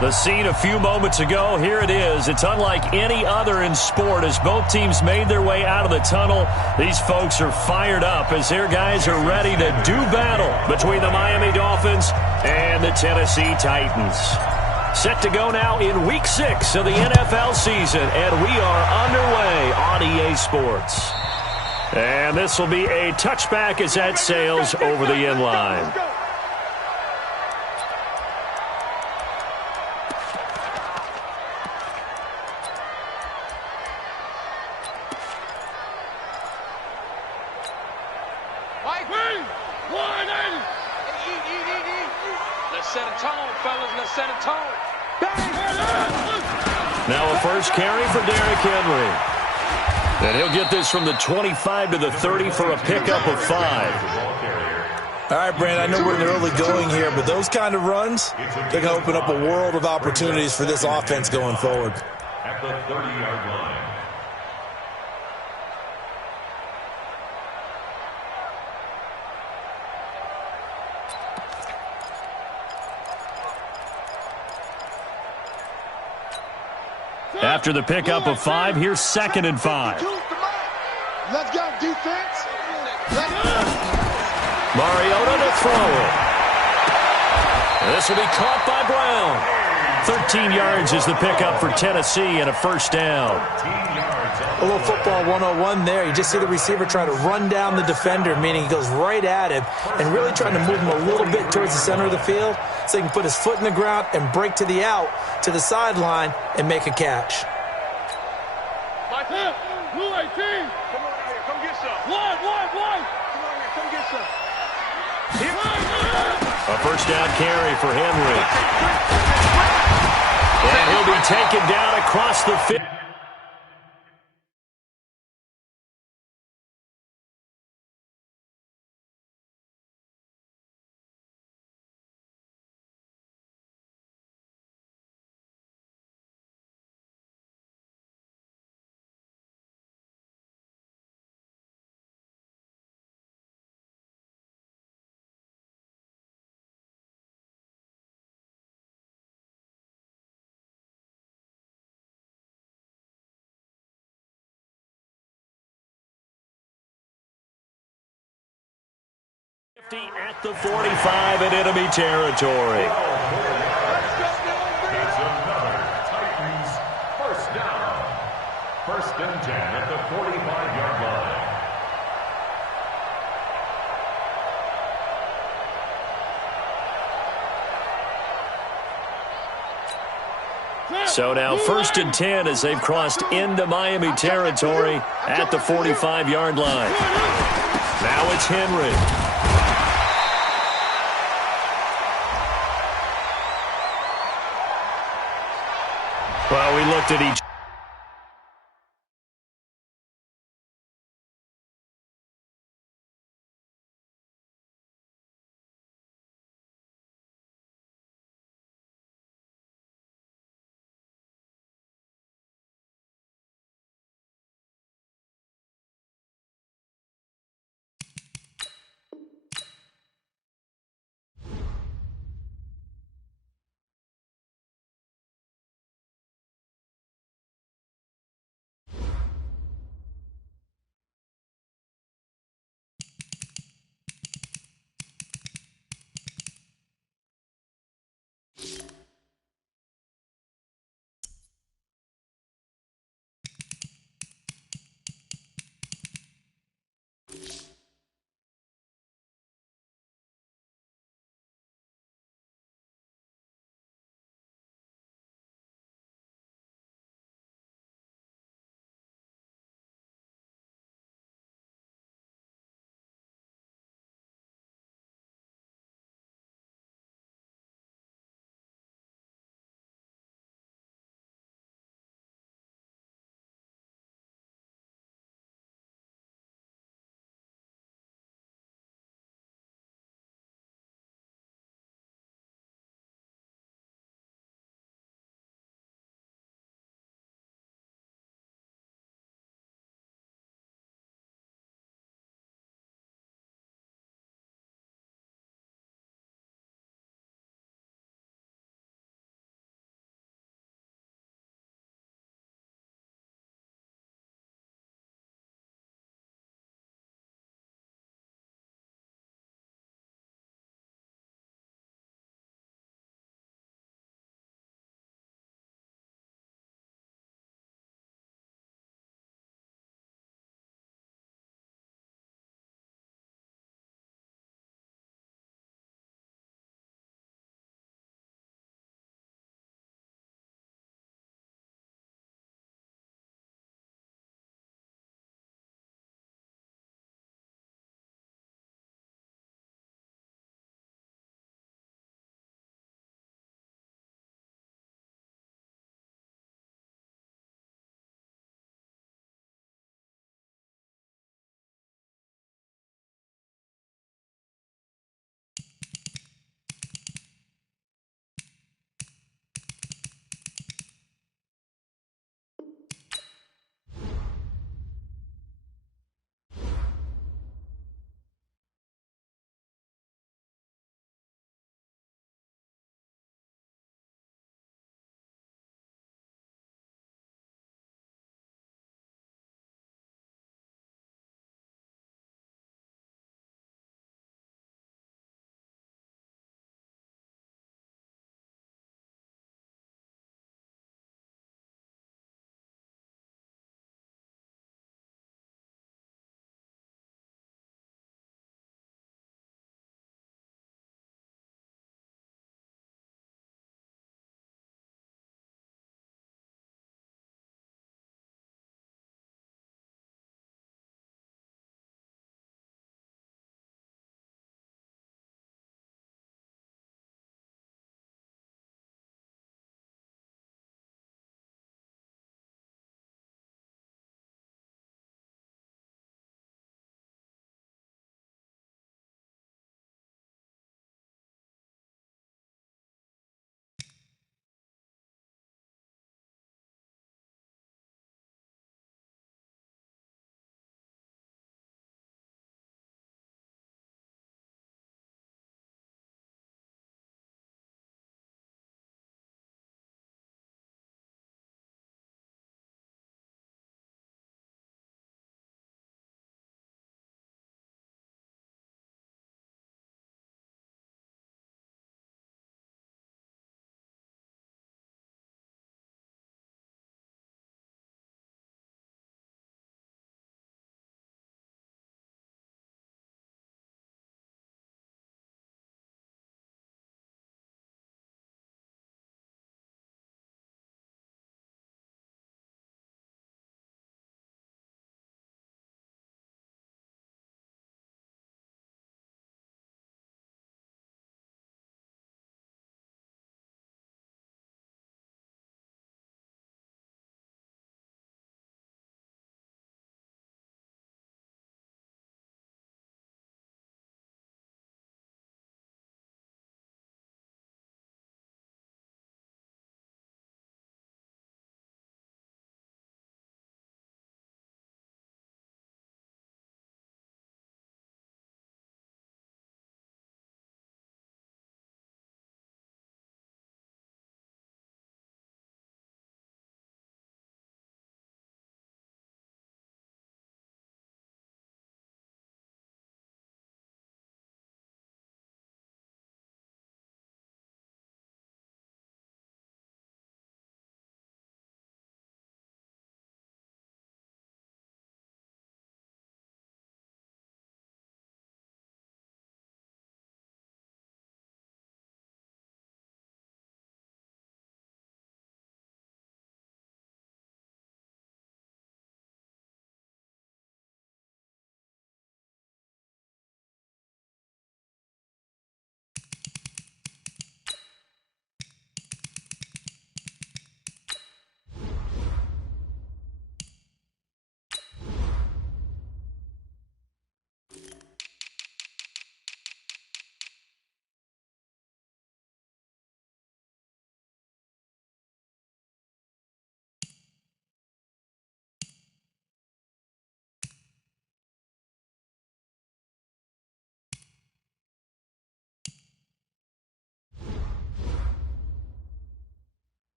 The scene a few moments ago, here it is. It's unlike any other in sport as both teams made their way out of the tunnel. These folks are fired up as their guys are ready to do battle between the Miami Dolphins and the Tennessee Titans. Set to go now in Week 6 of the NFL season, and we are underway on EA Sports. And this will be a touchback as that sails over the end line. Let's set a tone, fellas. Let's set a tone. Now a first carry for Derrick Henry. And he'll get this from the 25 to the 30 for a pickup of 5. All right, Brandon, I know we're in the early going here, but those kind of runs, they're going to open up a world of opportunities for this offense going forward. At the 30-yard line. After the pickup of 5, here's 2nd and 5. Let's go, defense. Mariota to throw it. This will be caught by Brown. 13 yards is the pickup for Tennessee and a first down. A little football 101 there. You just see the receiver try to run down the defender, meaning he goes right at him and really trying to move him a little bit towards the center of the field so he can put his foot in the ground and break to the out, to the sideline, and make a catch. Blue 18. Come on out here. Come get some. One. Come on here. Come get some. A first down carry for Henry. And he'll be taken down across the field. At the 45 in enemy territory. That's another Titans first down. 1st and 10 at the 45-yard line. So now 1st and 10 as they've crossed into Miami territory at the 45-yard line. Now it's Henry. Well, we looked at each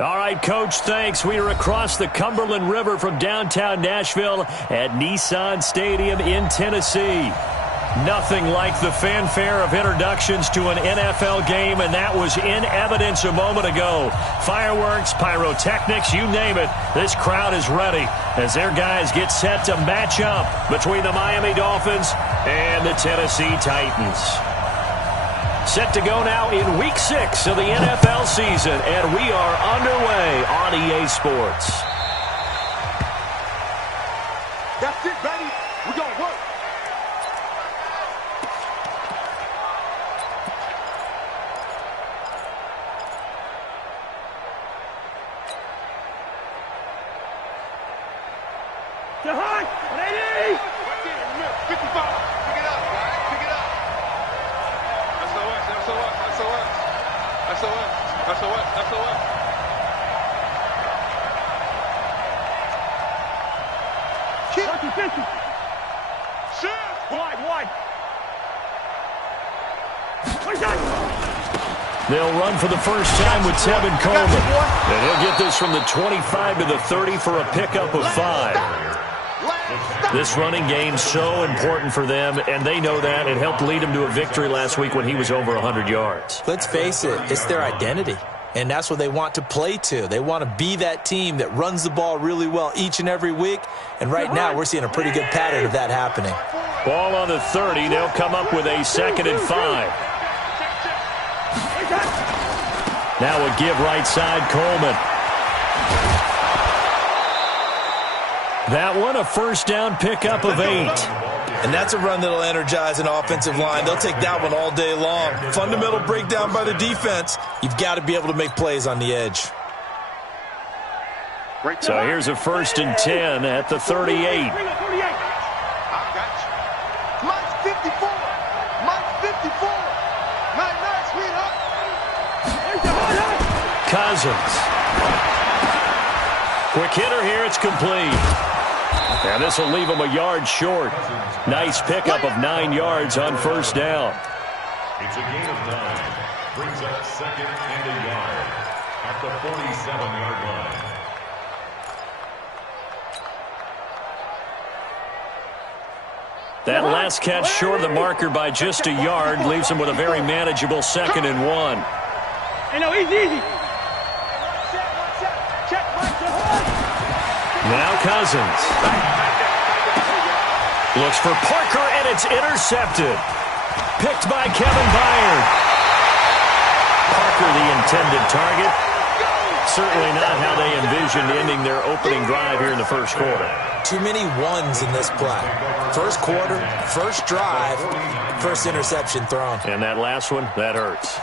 All right, Coach, thanks. We are across the Cumberland River from downtown Nashville at Nissan Stadium in Tennessee. Nothing like the fanfare of introductions to an NFL game, and that was in evidence a moment ago. Fireworks, pyrotechnics, you name it. This crowd is ready as their guys get set to match up between the Miami Dolphins and the Tennessee Titans. Set to go now in Week 6 of the NFL season, and we are underway on EA Sports. That's it, baby. We're going to work. To high. Ready? 55. Pick it up, guys. Pick it up. SOS. Keep 50. Shit. Wide. They'll run for the first time with Tevin Coleman. And he'll get this from the 25 to the 30 for a pickup of 5. This running game's so important for them, and they know that. It helped lead them to a victory last week when he was over 100 yards. Let's face it, it's their identity, and that's what they want to play to. They want to be that team that runs the ball really well each and every week, and right now we're seeing a pretty good pattern of that happening. Ball on the 30. They'll come up with a 2nd and 5. Now a give right side, Coleman. That one, a first down pickup of 8. And that's a run that'll energize an offensive line. They'll take that one all day long. Fundamental breakdown by the defense. You've got to be able to make plays on the edge. So here's a 1st and 10 at the 38. I got you. Mike's 54. Nice, sweetheart. Cousins. Quick hitter here. It's complete. And this will leave him a yard short. Nice pickup of 9 yards on first down. It's a gain of 9. Brings up 2nd and a yard at the 47-yard line. That last catch short of the marker by just a yard leaves him with a very manageable 2nd and 1. Hey, no, easy. Now Cousins. Looks for Parker, and it's intercepted. Picked by Kevin Byard. Parker, the intended target. Certainly not how they envisioned ending their opening drive here in the first quarter. Too many ones in this play. First quarter, first drive, first interception thrown. And that last one, that hurts.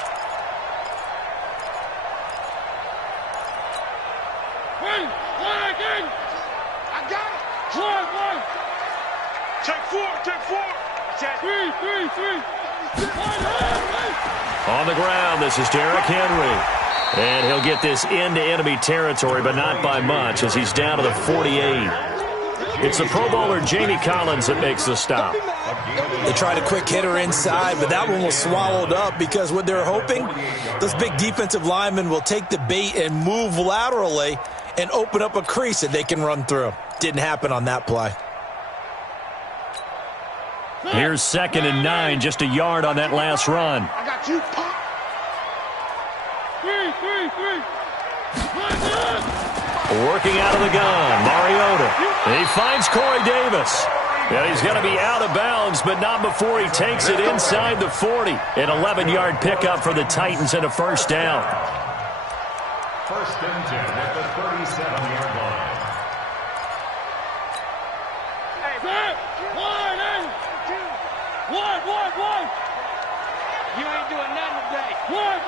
On the ground, this is Derrick Henry. And he'll get this into enemy territory, but not by much, as he's down to the 48. It's the Pro Bowler Jamie Collins that makes the stop. They tried a quick hitter inside, but that one was swallowed up because what they're hoping, those big defensive linemen will take the bait and move laterally and open up a crease that they can run through. Didn't happen on that play. Here's 2nd and 9, just a yard on that last run. I got you, Pop. Working out of the gun, Mariota. He finds Corey Davis. And he's going to be out of bounds, but not before he takes it inside the 40. An 11-yard pickup for the Titans and a first down. 1st and 10 at the 37-yard line. One. You ain't doing nothing today. One.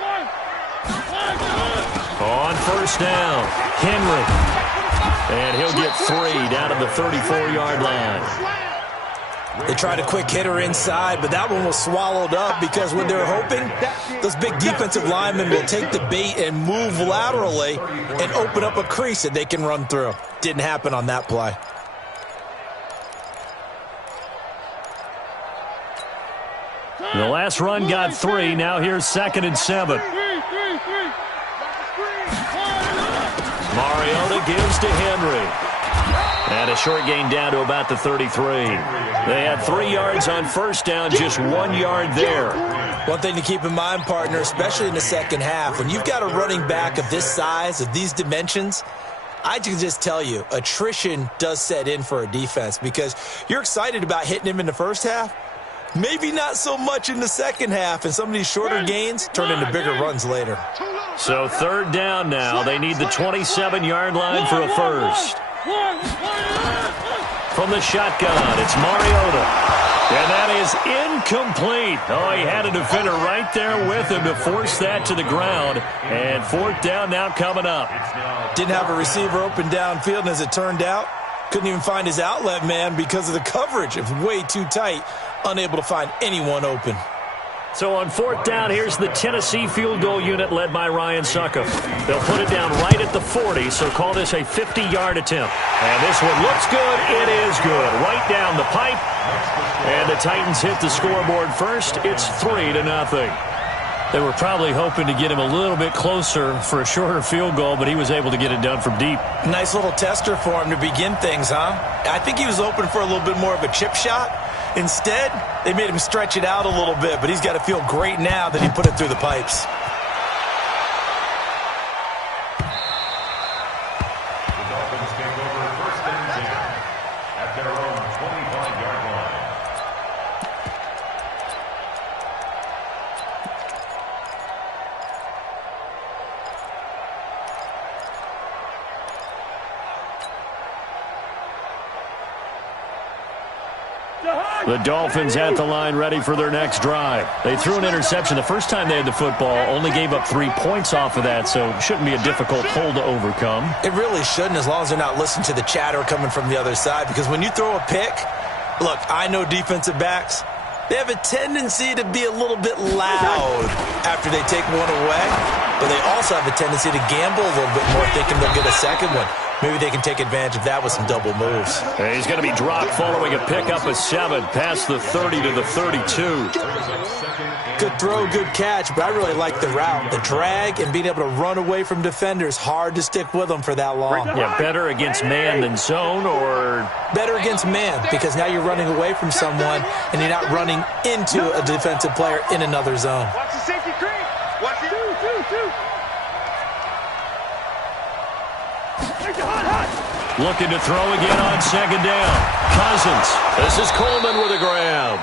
On first down, Henry. And he'll get 3 down to the 34-yard line. They tried a quick hitter inside, but that one was swallowed up because what they're hoping, those big defensive linemen will take the bait and move laterally and open up a crease that they can run through. Didn't happen on that play. The last run got 3. Now here's 2nd and 7. Mariota gives to Henry. And a short gain down to about the 33. They had 3 yards on first down, just 1 yard there. One thing to keep in mind, partner, especially in the second half, when you've got a running back of this size, of these dimensions, I can just tell you, attrition does set in for a defense because you're excited about hitting him in the first half. Maybe not so much in the second half, and some of these shorter gains turn into bigger runs later. So third down now. They need the 27-yard line for a first. From the shotgun, it's Mariota. And that is incomplete. Oh, he had a defender right there with him to force that to the ground. And fourth down now coming up. Didn't have a receiver open downfield, and as it turned out, couldn't even find his outlet man because of the coverage. It was way too tight, unable to find anyone open. So on fourth down, here's the Tennessee field goal unit led by Ryan Suckup. They'll put it down right at the 40, so call this a 50-yard attempt. And this one looks good. It is good. Right down the pipe. And the Titans hit the scoreboard first. It's 3-0. They were probably hoping to get him a little bit closer for a shorter field goal, but he was able to get it done from deep. Nice little tester for him to begin things, huh? I think he was open for a little bit more of a chip shot. Instead, they made him stretch it out a little bit, but he's got to feel great now that he put it through the pipes. The Dolphins take over first and 10 at their own 25-yard line. The Dolphins at the line ready for their next drive. They threw an interception the first time they had the football, only gave up 3 points off of that, so it shouldn't be a difficult hole to overcome. It really shouldn't, as long as they're not listening to the chatter coming from the other side, because when you throw a pick, look, I know defensive backs, they have a tendency to be a little bit loud after they take one away, but they also have a tendency to gamble a little bit more, thinking they'll get a second one. Maybe they can take advantage of that with some double moves. He's going to be dropped following a pickup of 7 past the 30 to the 32. Good throw, good catch, but I really like the route. The drag and being able to run away from defenders, hard to stick with them for that long. Yeah, better against man than zone, or? Better against man, because now you're running away from someone and you're not running into a defensive player in another zone. Watch the safety creep. Watch it. Two. Looking to throw again on second down. Cousins. This is Coleman with a grab.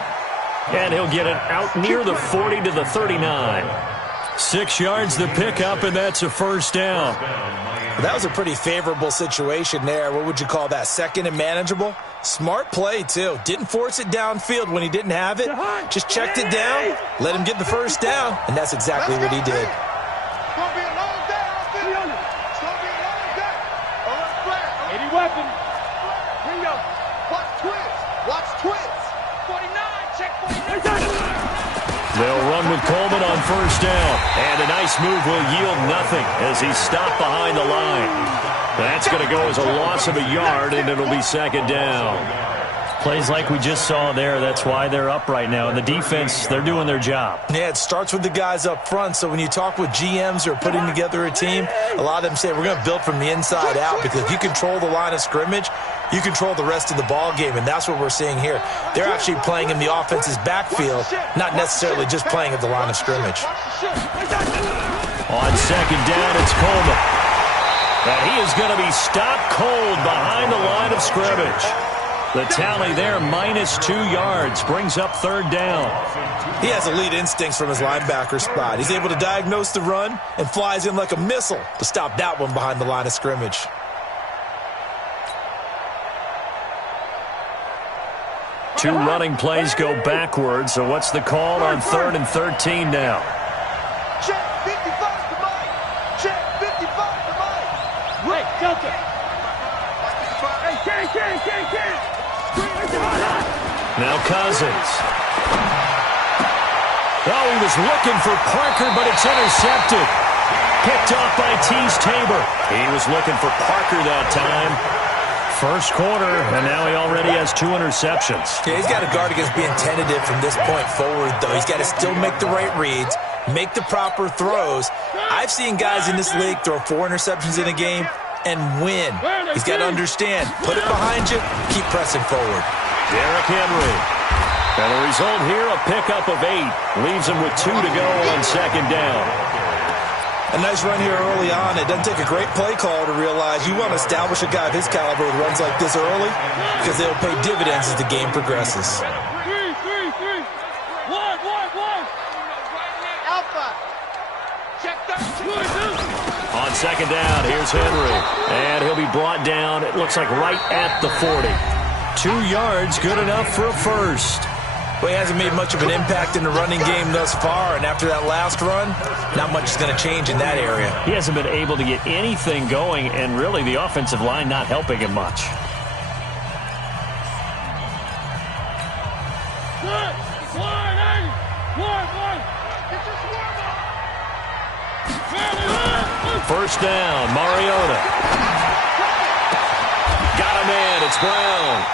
And he'll get it out near the 40 to the 39. 6 yards the pickup, and that's a first down. That was a pretty favorable situation there. What would you call that? Second and manageable? Smart play, too. Didn't force it downfield when he didn't have it. Just checked it down, let him get the first down, and that's exactly what he did. Weapon. Here we go. Watch twins. 49. Check 49. They'll run with Coleman on first down. And a nice move will yield nothing as he's stopped behind the line. That's going to go as a loss of a yard, and it'll be second down. Plays like we just saw there, that's why they're up right now. And the defense, they're doing their job. Yeah, it starts with the guys up front. So when you talk with GMs who are putting together a team, a lot of them say we're going to build from the inside out, because if you control the line of scrimmage, you control the rest of the ball game, and that's what we're seeing here. They're actually playing in the offense's backfield, not necessarily just playing at the line of scrimmage. On second down, it's Coleman. And he is going to be stopped cold behind the line of scrimmage. The tally there, -2 yards, brings up third down. He has elite instincts from his linebacker spot. He's able to diagnose the run and flies in like a missile to stop that one behind the line of scrimmage. Two running plays go backwards, so what's the call on 3rd and 13 now? Check 55 to Mike. Check 55 to Mike. Wait, Delta. Hey, Now Cousins. Oh, he was looking for Parker, but it's intercepted. Picked off by Tease Tabor. He was looking for Parker that time. First quarter, and now he already has 2 interceptions. Yeah, he's got to guard against being tentative from this point forward, though. He's got to still make the right reads, make the proper throws. I've seen guys in this league throw 4 interceptions in a game. and win. He's got to understand, put it behind you, keep pressing forward. Derrick Henry. And the result here, a pickup of 8. Leaves him with 2 to go on second down. A nice run here early on. It doesn't take a great play call to realize you want to establish a guy of his caliber with runs like this early because they'll pay dividends as the game progresses. On second down, here's Henry. And he'll be brought down, it looks like right at the 40. 2 yards, good enough for a first. Well, he hasn't made much of an impact in the running game thus far, and after that last run, not much is going to change in that area. He hasn't been able to get anything going, and really the offensive line not helping him much. First down, Mariota. Got him in, it's Brown.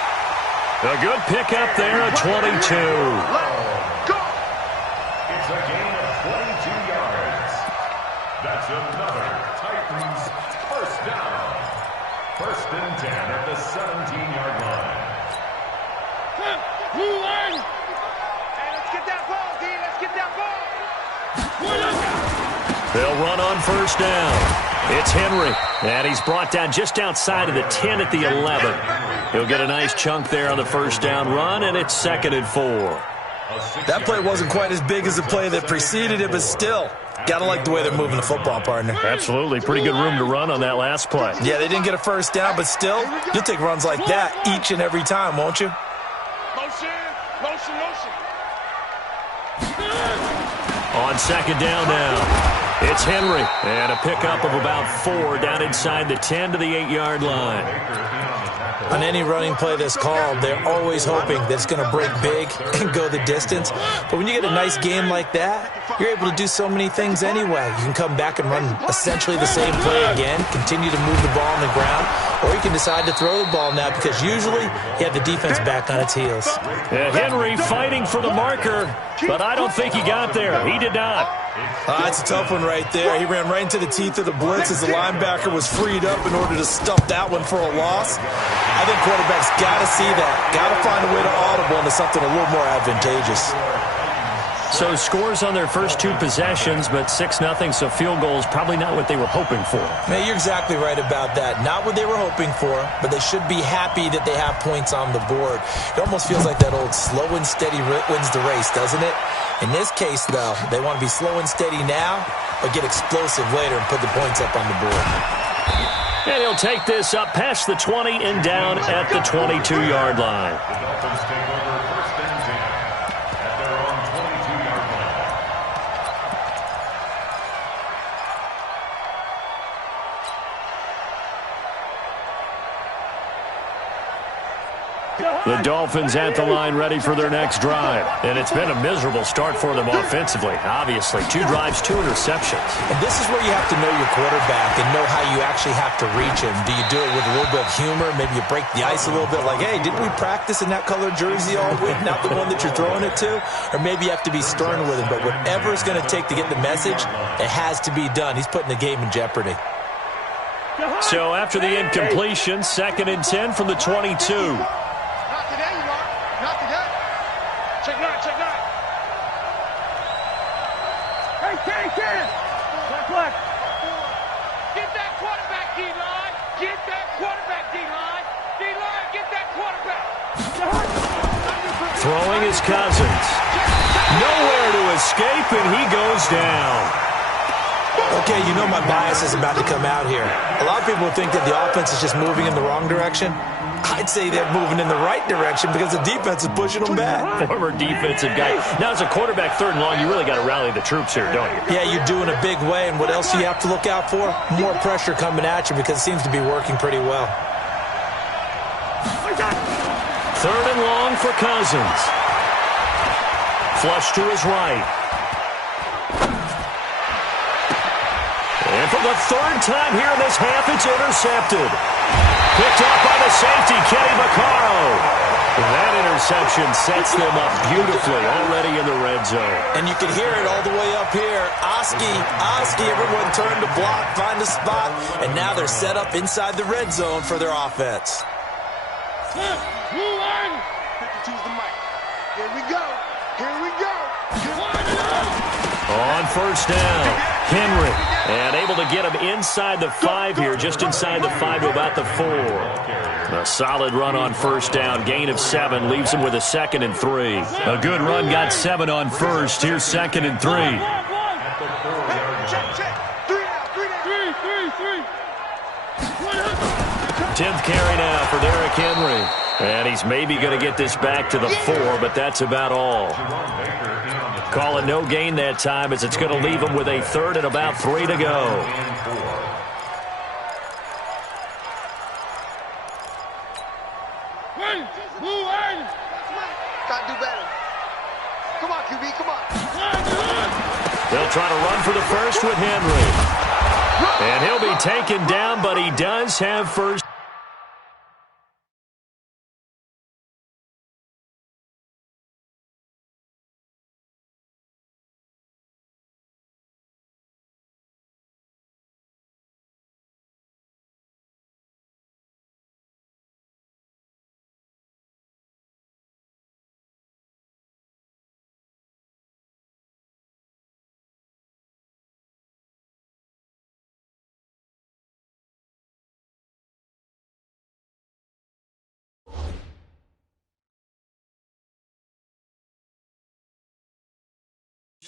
A good pickup there at 22. It's a gain of 22 yards. That's another Titans first down. First and 10 at the 17-yard line. Hey, let's get that ball, D. Let's get that ball. They'll run on first down. It's Henry, and he's brought down just outside of the 10 at the 11. He'll get a nice chunk there on the first down run, and it's 2nd and 4. That play wasn't quite as big as the play that preceded it, but still, gotta like the way they're moving the football, partner. Absolutely. Pretty good room to run on that last play. Yeah, they didn't get a first down, but still, you'll take runs like that each and every time, won't you? Motion. On second down now. It's Henry, and a pickup of about 4 down inside the 10 to the 8-yard line. On any running play that's called, they're always hoping that it's going to break big and go the distance. But when you get a nice game like that, you're able to do so many things anyway. You can come back and run essentially the same play again, continue to move the ball on the ground, or you can decide to throw the ball now because usually you have the defense back on its heels. Henry fighting for the marker, but I don't think he got there. He did not. That's a tough one right there. He ran right into the teeth of the blitz as the linebacker was freed up in order to stuff that one for a loss. I think quarterbacks got to see that. Got to find a way to audible into something a little more advantageous. So scores on their first 2 possessions, but 6-0, so field goals probably not what they were hoping for. Man, you're exactly right about that. Not what they were hoping for, but they should be happy that they have points on the board. It almost feels like that old slow and steady wins the race, doesn't it? In this case, though, they want to be slow and steady now, but get explosive later and put the points up on the board. And he'll take this up past the 20 and down at the 22-yard line. The Dolphins take over first and 10 at their own 22-yard line. The Dolphins at the line ready for their next drive. And it's been a miserable start for them offensively, obviously. 2 drives, 2 interceptions. And this is where you have to know your quarterback and know how you actually have to reach him. Do you do it with a little bit of humor? Maybe you break the ice a little bit like, hey, didn't we practice in that colored jersey all week? Not the one that you're throwing it to? Or maybe you have to be stern with him. But whatever it's going to take to get the message, it has to be done. He's putting the game in jeopardy. So after the incompletion, 2nd and 10 from the 22. Check 9. Hey, Check what? Get that quarterback, D-line. Get that quarterback, D-line. D-line, get that quarterback. Throwing is Cousins. Nowhere to escape, and he goes down. Okay, you know my bias is about to come out here. A lot of people think that the offense is just moving in the wrong direction. I'd say they're moving in the right direction because the defense is pushing them back. Former defensive guy. Now, as a quarterback, 3rd and long, you really got to rally the troops here, don't you? Yeah, you're doing a big way, and what else do you have to look out for? More pressure coming at you because it seems to be working pretty well. 3rd and long for Cousins. Flush to his right. And for the 3rd time here in this half, it's intercepted. Picked up by the safety, Kenny Vaccaro. That interception sets them up beautifully already in the red zone. And you can hear it all the way up here. Oski, everyone turned to block, find a spot, and now they're set up inside the red zone for their offense. 52's the mic. Here we go. Here we go. On first down, Henry. And able to get him inside the 5 here, just inside the 5 to about the 4. A solid run on first down, gain of 7, leaves him with a 2nd and 3. A good run got 7 on first. Here's 2nd and 3. Check. 3 now. 10th carry now for Derrick Henry. And he's maybe going to get this back to the 4, but that's about all. Calling no gain that time as it's going to leave him with a 3rd and about 3 to go. Gotta do better. Come on, QB, come on. They'll try to run for the first with Henry. And he'll be taken down, but he does have first.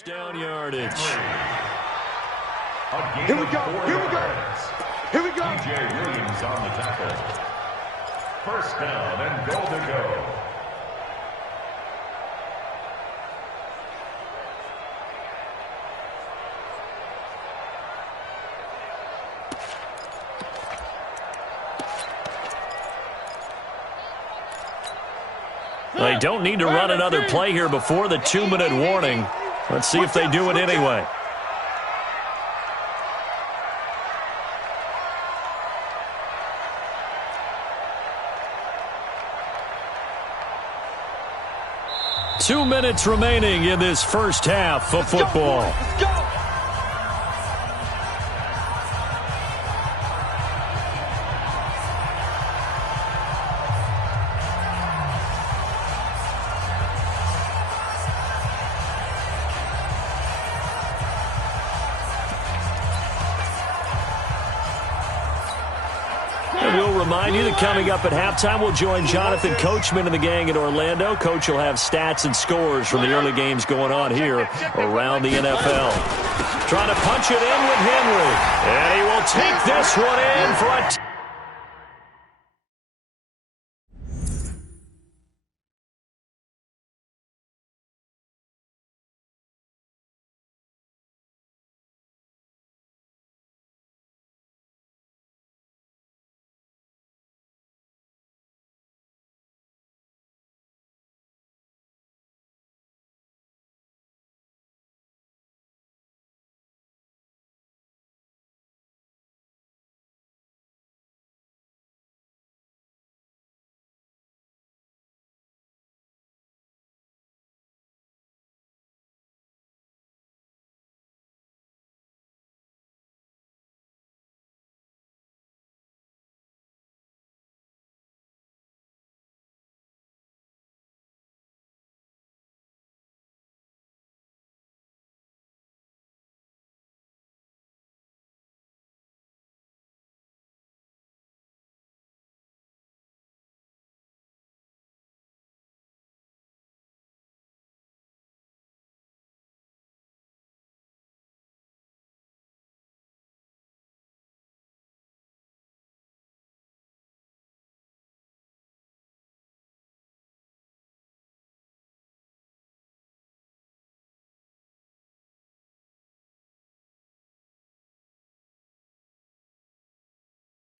Down yardage. Here we go. Here we go. DJ Williams on the tackle. First down and goal to go. They don't need to run another play here before the 2-minute warning. Let's see if they do it anyway. Two minutes remaining in this first half of football. Let's go. Remind you that coming up at halftime, we'll join Jonathan Coachman and the gang in Orlando. Coach will have stats and scores from the early games going on here around the NFL. Trying to punch it in with Henry. And he will take this one in for a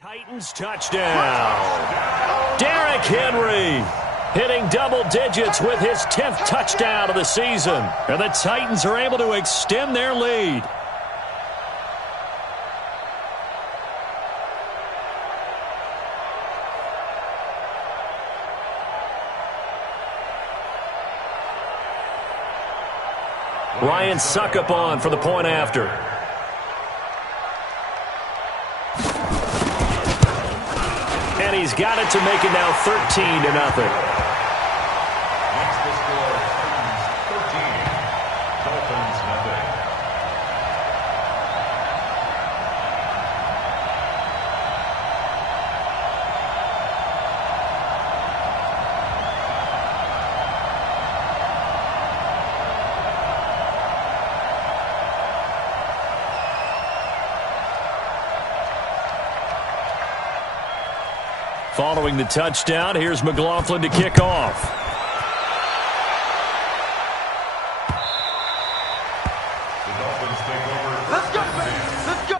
Titans touchdown. Derrick Henry hitting double digits with his 10th touchdown of the season. And the Titans are able to extend their lead. Ryan Suckup on for the point after. And he's got it to make it now 13-0. Following the touchdown, here's McLaughlin to kick off. The Dolphins take over. Let's go, man. Let's go.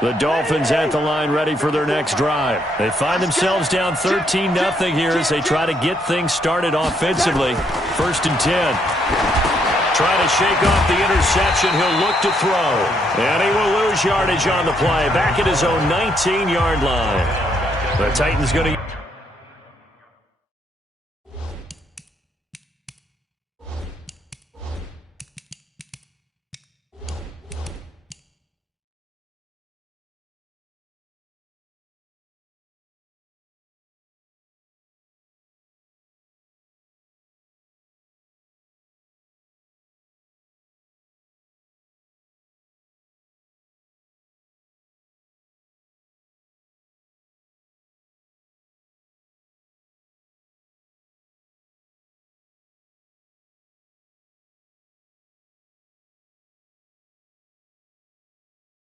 The Dolphins at the line ready for their next drive. They find themselves down 13-0 here as they try to get things started offensively. 1st and 10. Trying to shake off the interception. He'll look to throw. And he will lose yardage on the play. Back at his own 19-yard line. The Titans going to...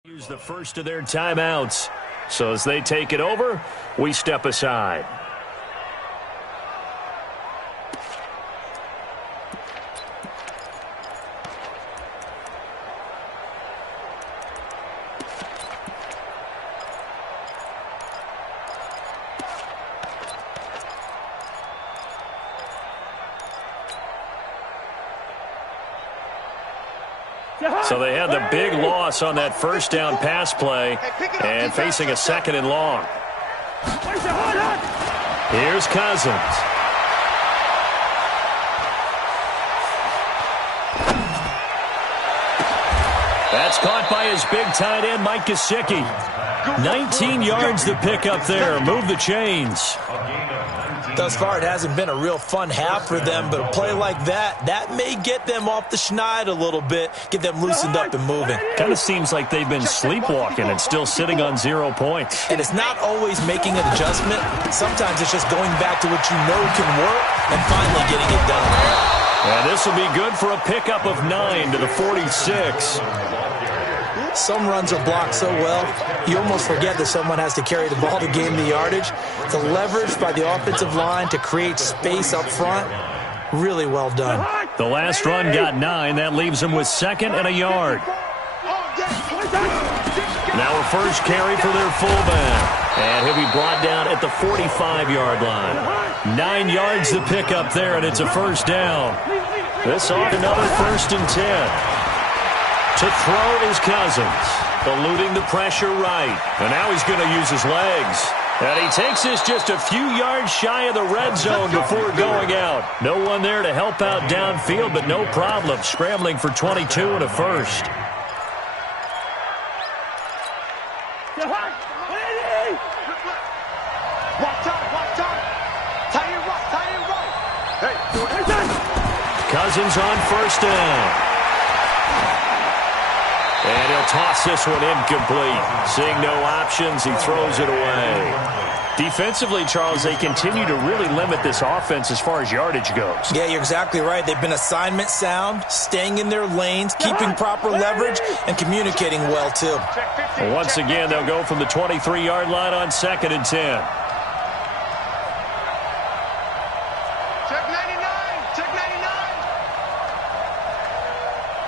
use the first of their timeouts. So as they take it over, we step aside. So they had the big loss on that first down pass play and facing a 2nd and long. Here's Cousins. That's caught by his big tight end, Mike Gesicki. 19 yards to pick up there. Move the chains. Thus far, it hasn't been a real fun half for them, but a play like that may get them off the schneid a little bit, get them loosened up and moving. Kind of seems like they've been sleepwalking and still sitting on 0 points. And it's not always making an adjustment. Sometimes it's just going back to what you know can work and finally getting it done. And this will be good for a pickup of 9 to the 46. Some runs are blocked so well, you almost forget that someone has to carry the ball to gain the yardage. The leverage by the offensive line to create space up front, really well done. The last run got 9. That leaves him with 2nd and a yard. Now a first carry for their fullback. And he'll be brought down at the 45-yard line. 9 yards to pick up there, and it's a first down. This off another 1st and 10. To throw is Cousins, eluding the pressure right. And now he's going to use his legs. And he takes this just a few yards shy of the red zone before going out. No one there to help out downfield, but no problem. Scrambling for 22 and a first. Cousins on 1st down. And he'll He'll toss this one incomplete. Seeing no options, he throws it away. Defensively, Charles, they continue to really limit this offense as far as yardage goes. Yeah, you're exactly right. They've been assignment sound, staying in their lanes, keeping proper leverage, and communicating well, too. Well, once again, they'll go from the 23-yard line on 2nd and 10. Check 99. Check 99.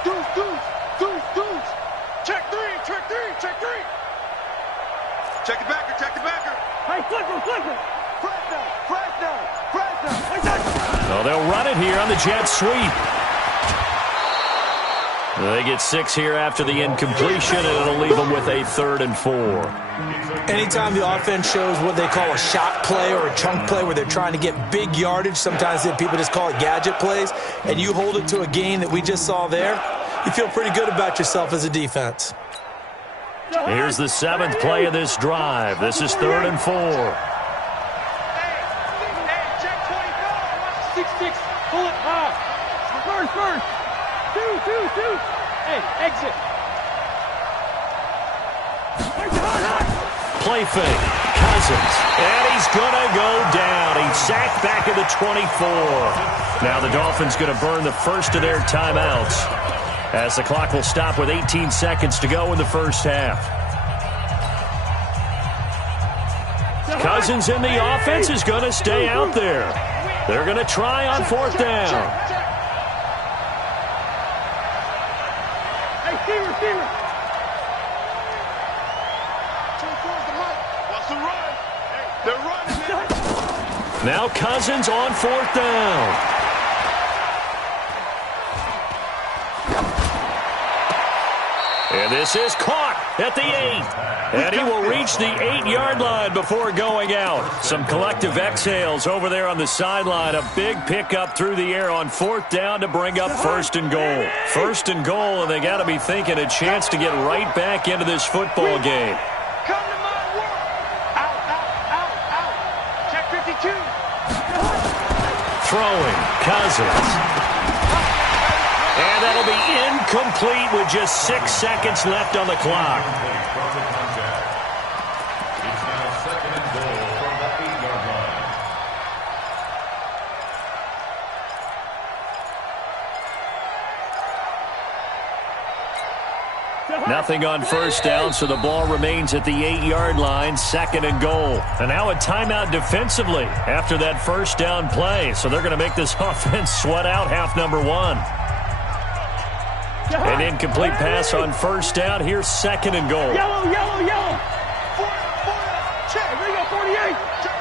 Deuce. Check 3. Check 3. Check 3. Check the backer. Check the backer. Hey, flicker. Fresno. Well, they'll run it here on the jet sweep. They get 6 here after the incompletion, and it'll leave them with a 3rd and 4. Anytime the offense shows what they call a shot play or a chunk play where they're trying to get big yardage, sometimes people just call it gadget plays, and you hold it to a gain that we just saw there, you feel pretty good about yourself as a defense. Here's the 7th play of this drive. This is 3rd and 4. Hey, check 24. 6-6. Pull it high. First. Two. Hey, exit. Play fake. Cousins. And he's going to go down. He's sacked back at the 24. Now the Dolphins going to burn the first of their timeouts, as the clock will stop with 18 seconds to go in the first half. Cousins in the offense is going to stay out there. They're going to try on 4th down. Hey, receiver. What's the run? They're running. Now Cousins on 4th down. And this is caught at the 8. And he will reach the 8-yard line before going out. Some collective exhales over there on the sideline. A big pickup through the air on 4th down to bring up 1st and goal. 1st and goal, and they got to be thinking a chance to get right back into this football game. Come to my work. Out. Check 52. Throwing, Cousins. And that'll be incomplete with just 6 seconds left on the clock. It's now 2nd and goal from the 8-yard line. Nothing on 1st down, so the ball remains at the 8-yard line, 2nd and goal. And now a timeout defensively after that 1st down play. So they're going to make this offense sweat out half number 1. An incomplete pass on 1st down. Here's 2nd and goal. Yellow. Check. We got 48. Check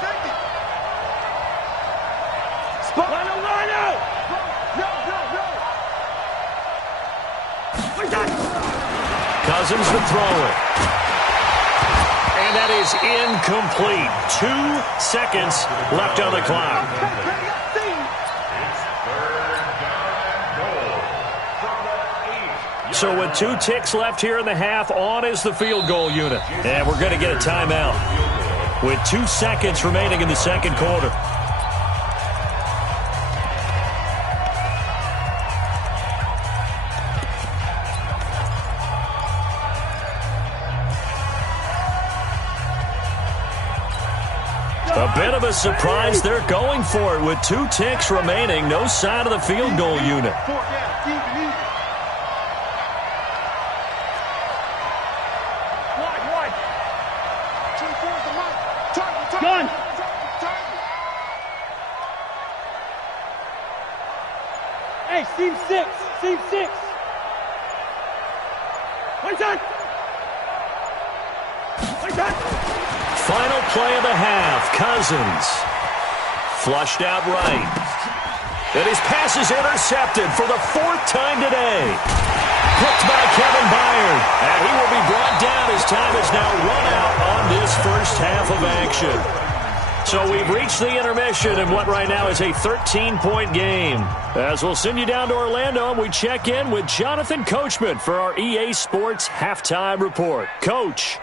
safety. Line out. No. Cousins to throw it. And that is incomplete. 2 seconds left on the clock. So with 2 ticks left here in the half, on is the field goal unit. And we're going to get a timeout with 2 seconds remaining in the 2nd quarter. A bit of a surprise. They're going for it with 2 ticks remaining. No sign of the field goal unit. Gun. Hey, seam 6. One time. Final play of the half. Cousins flushed out right. And his pass is intercepted for the 4th time today. Picked by Kevin Byard. And he will be brought down as time is now run out on this first half of action. So we've reached the intermission in what right now is a 13-point game. As we'll send you down to Orlando, and we check in with Jonathan Coachman for our EA Sports Halftime Report. Coach.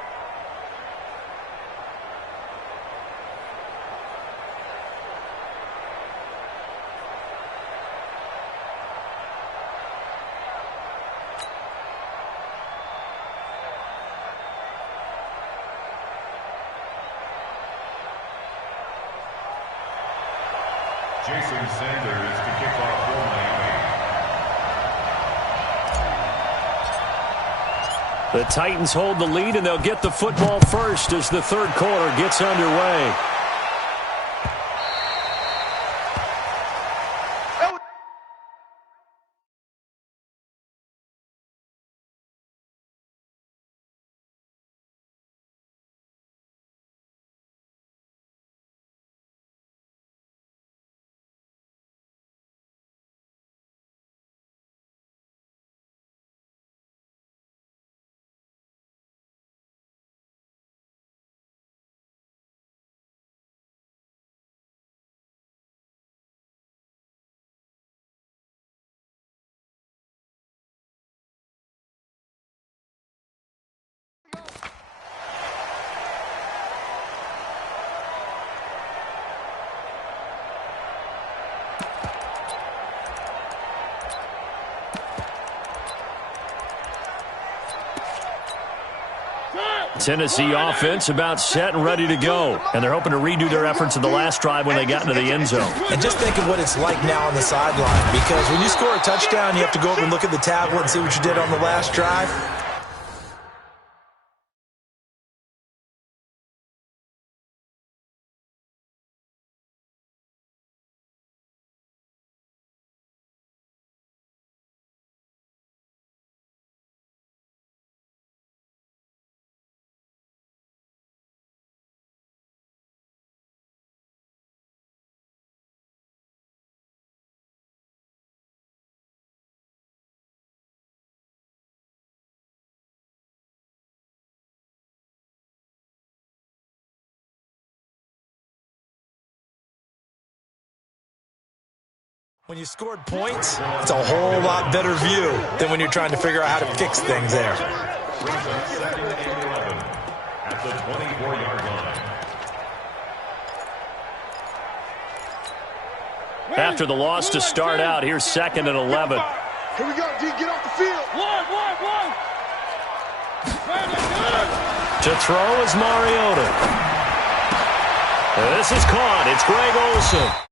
Jason Sanders to kick off for Miami. The Titans hold the lead, and they'll get the football first as the third quarter gets underway. Tennessee offense about set and ready to go. And they're hoping to redo their efforts in the last drive when they got into the end zone. And just think of what it's like now on the sideline. Because when you score a touchdown, you have to go over and look at the tablet and see what you did on the last drive. When you scored points, it's a whole lot better view than when you're trying to figure out how to fix things there. Brings up 2nd and 11 at the 24-yard line. After the loss to start out, here's 2nd and 11. Here we go, D. Get off the field. One. To throw is Mariota. This is caught. It's Greg Olsen.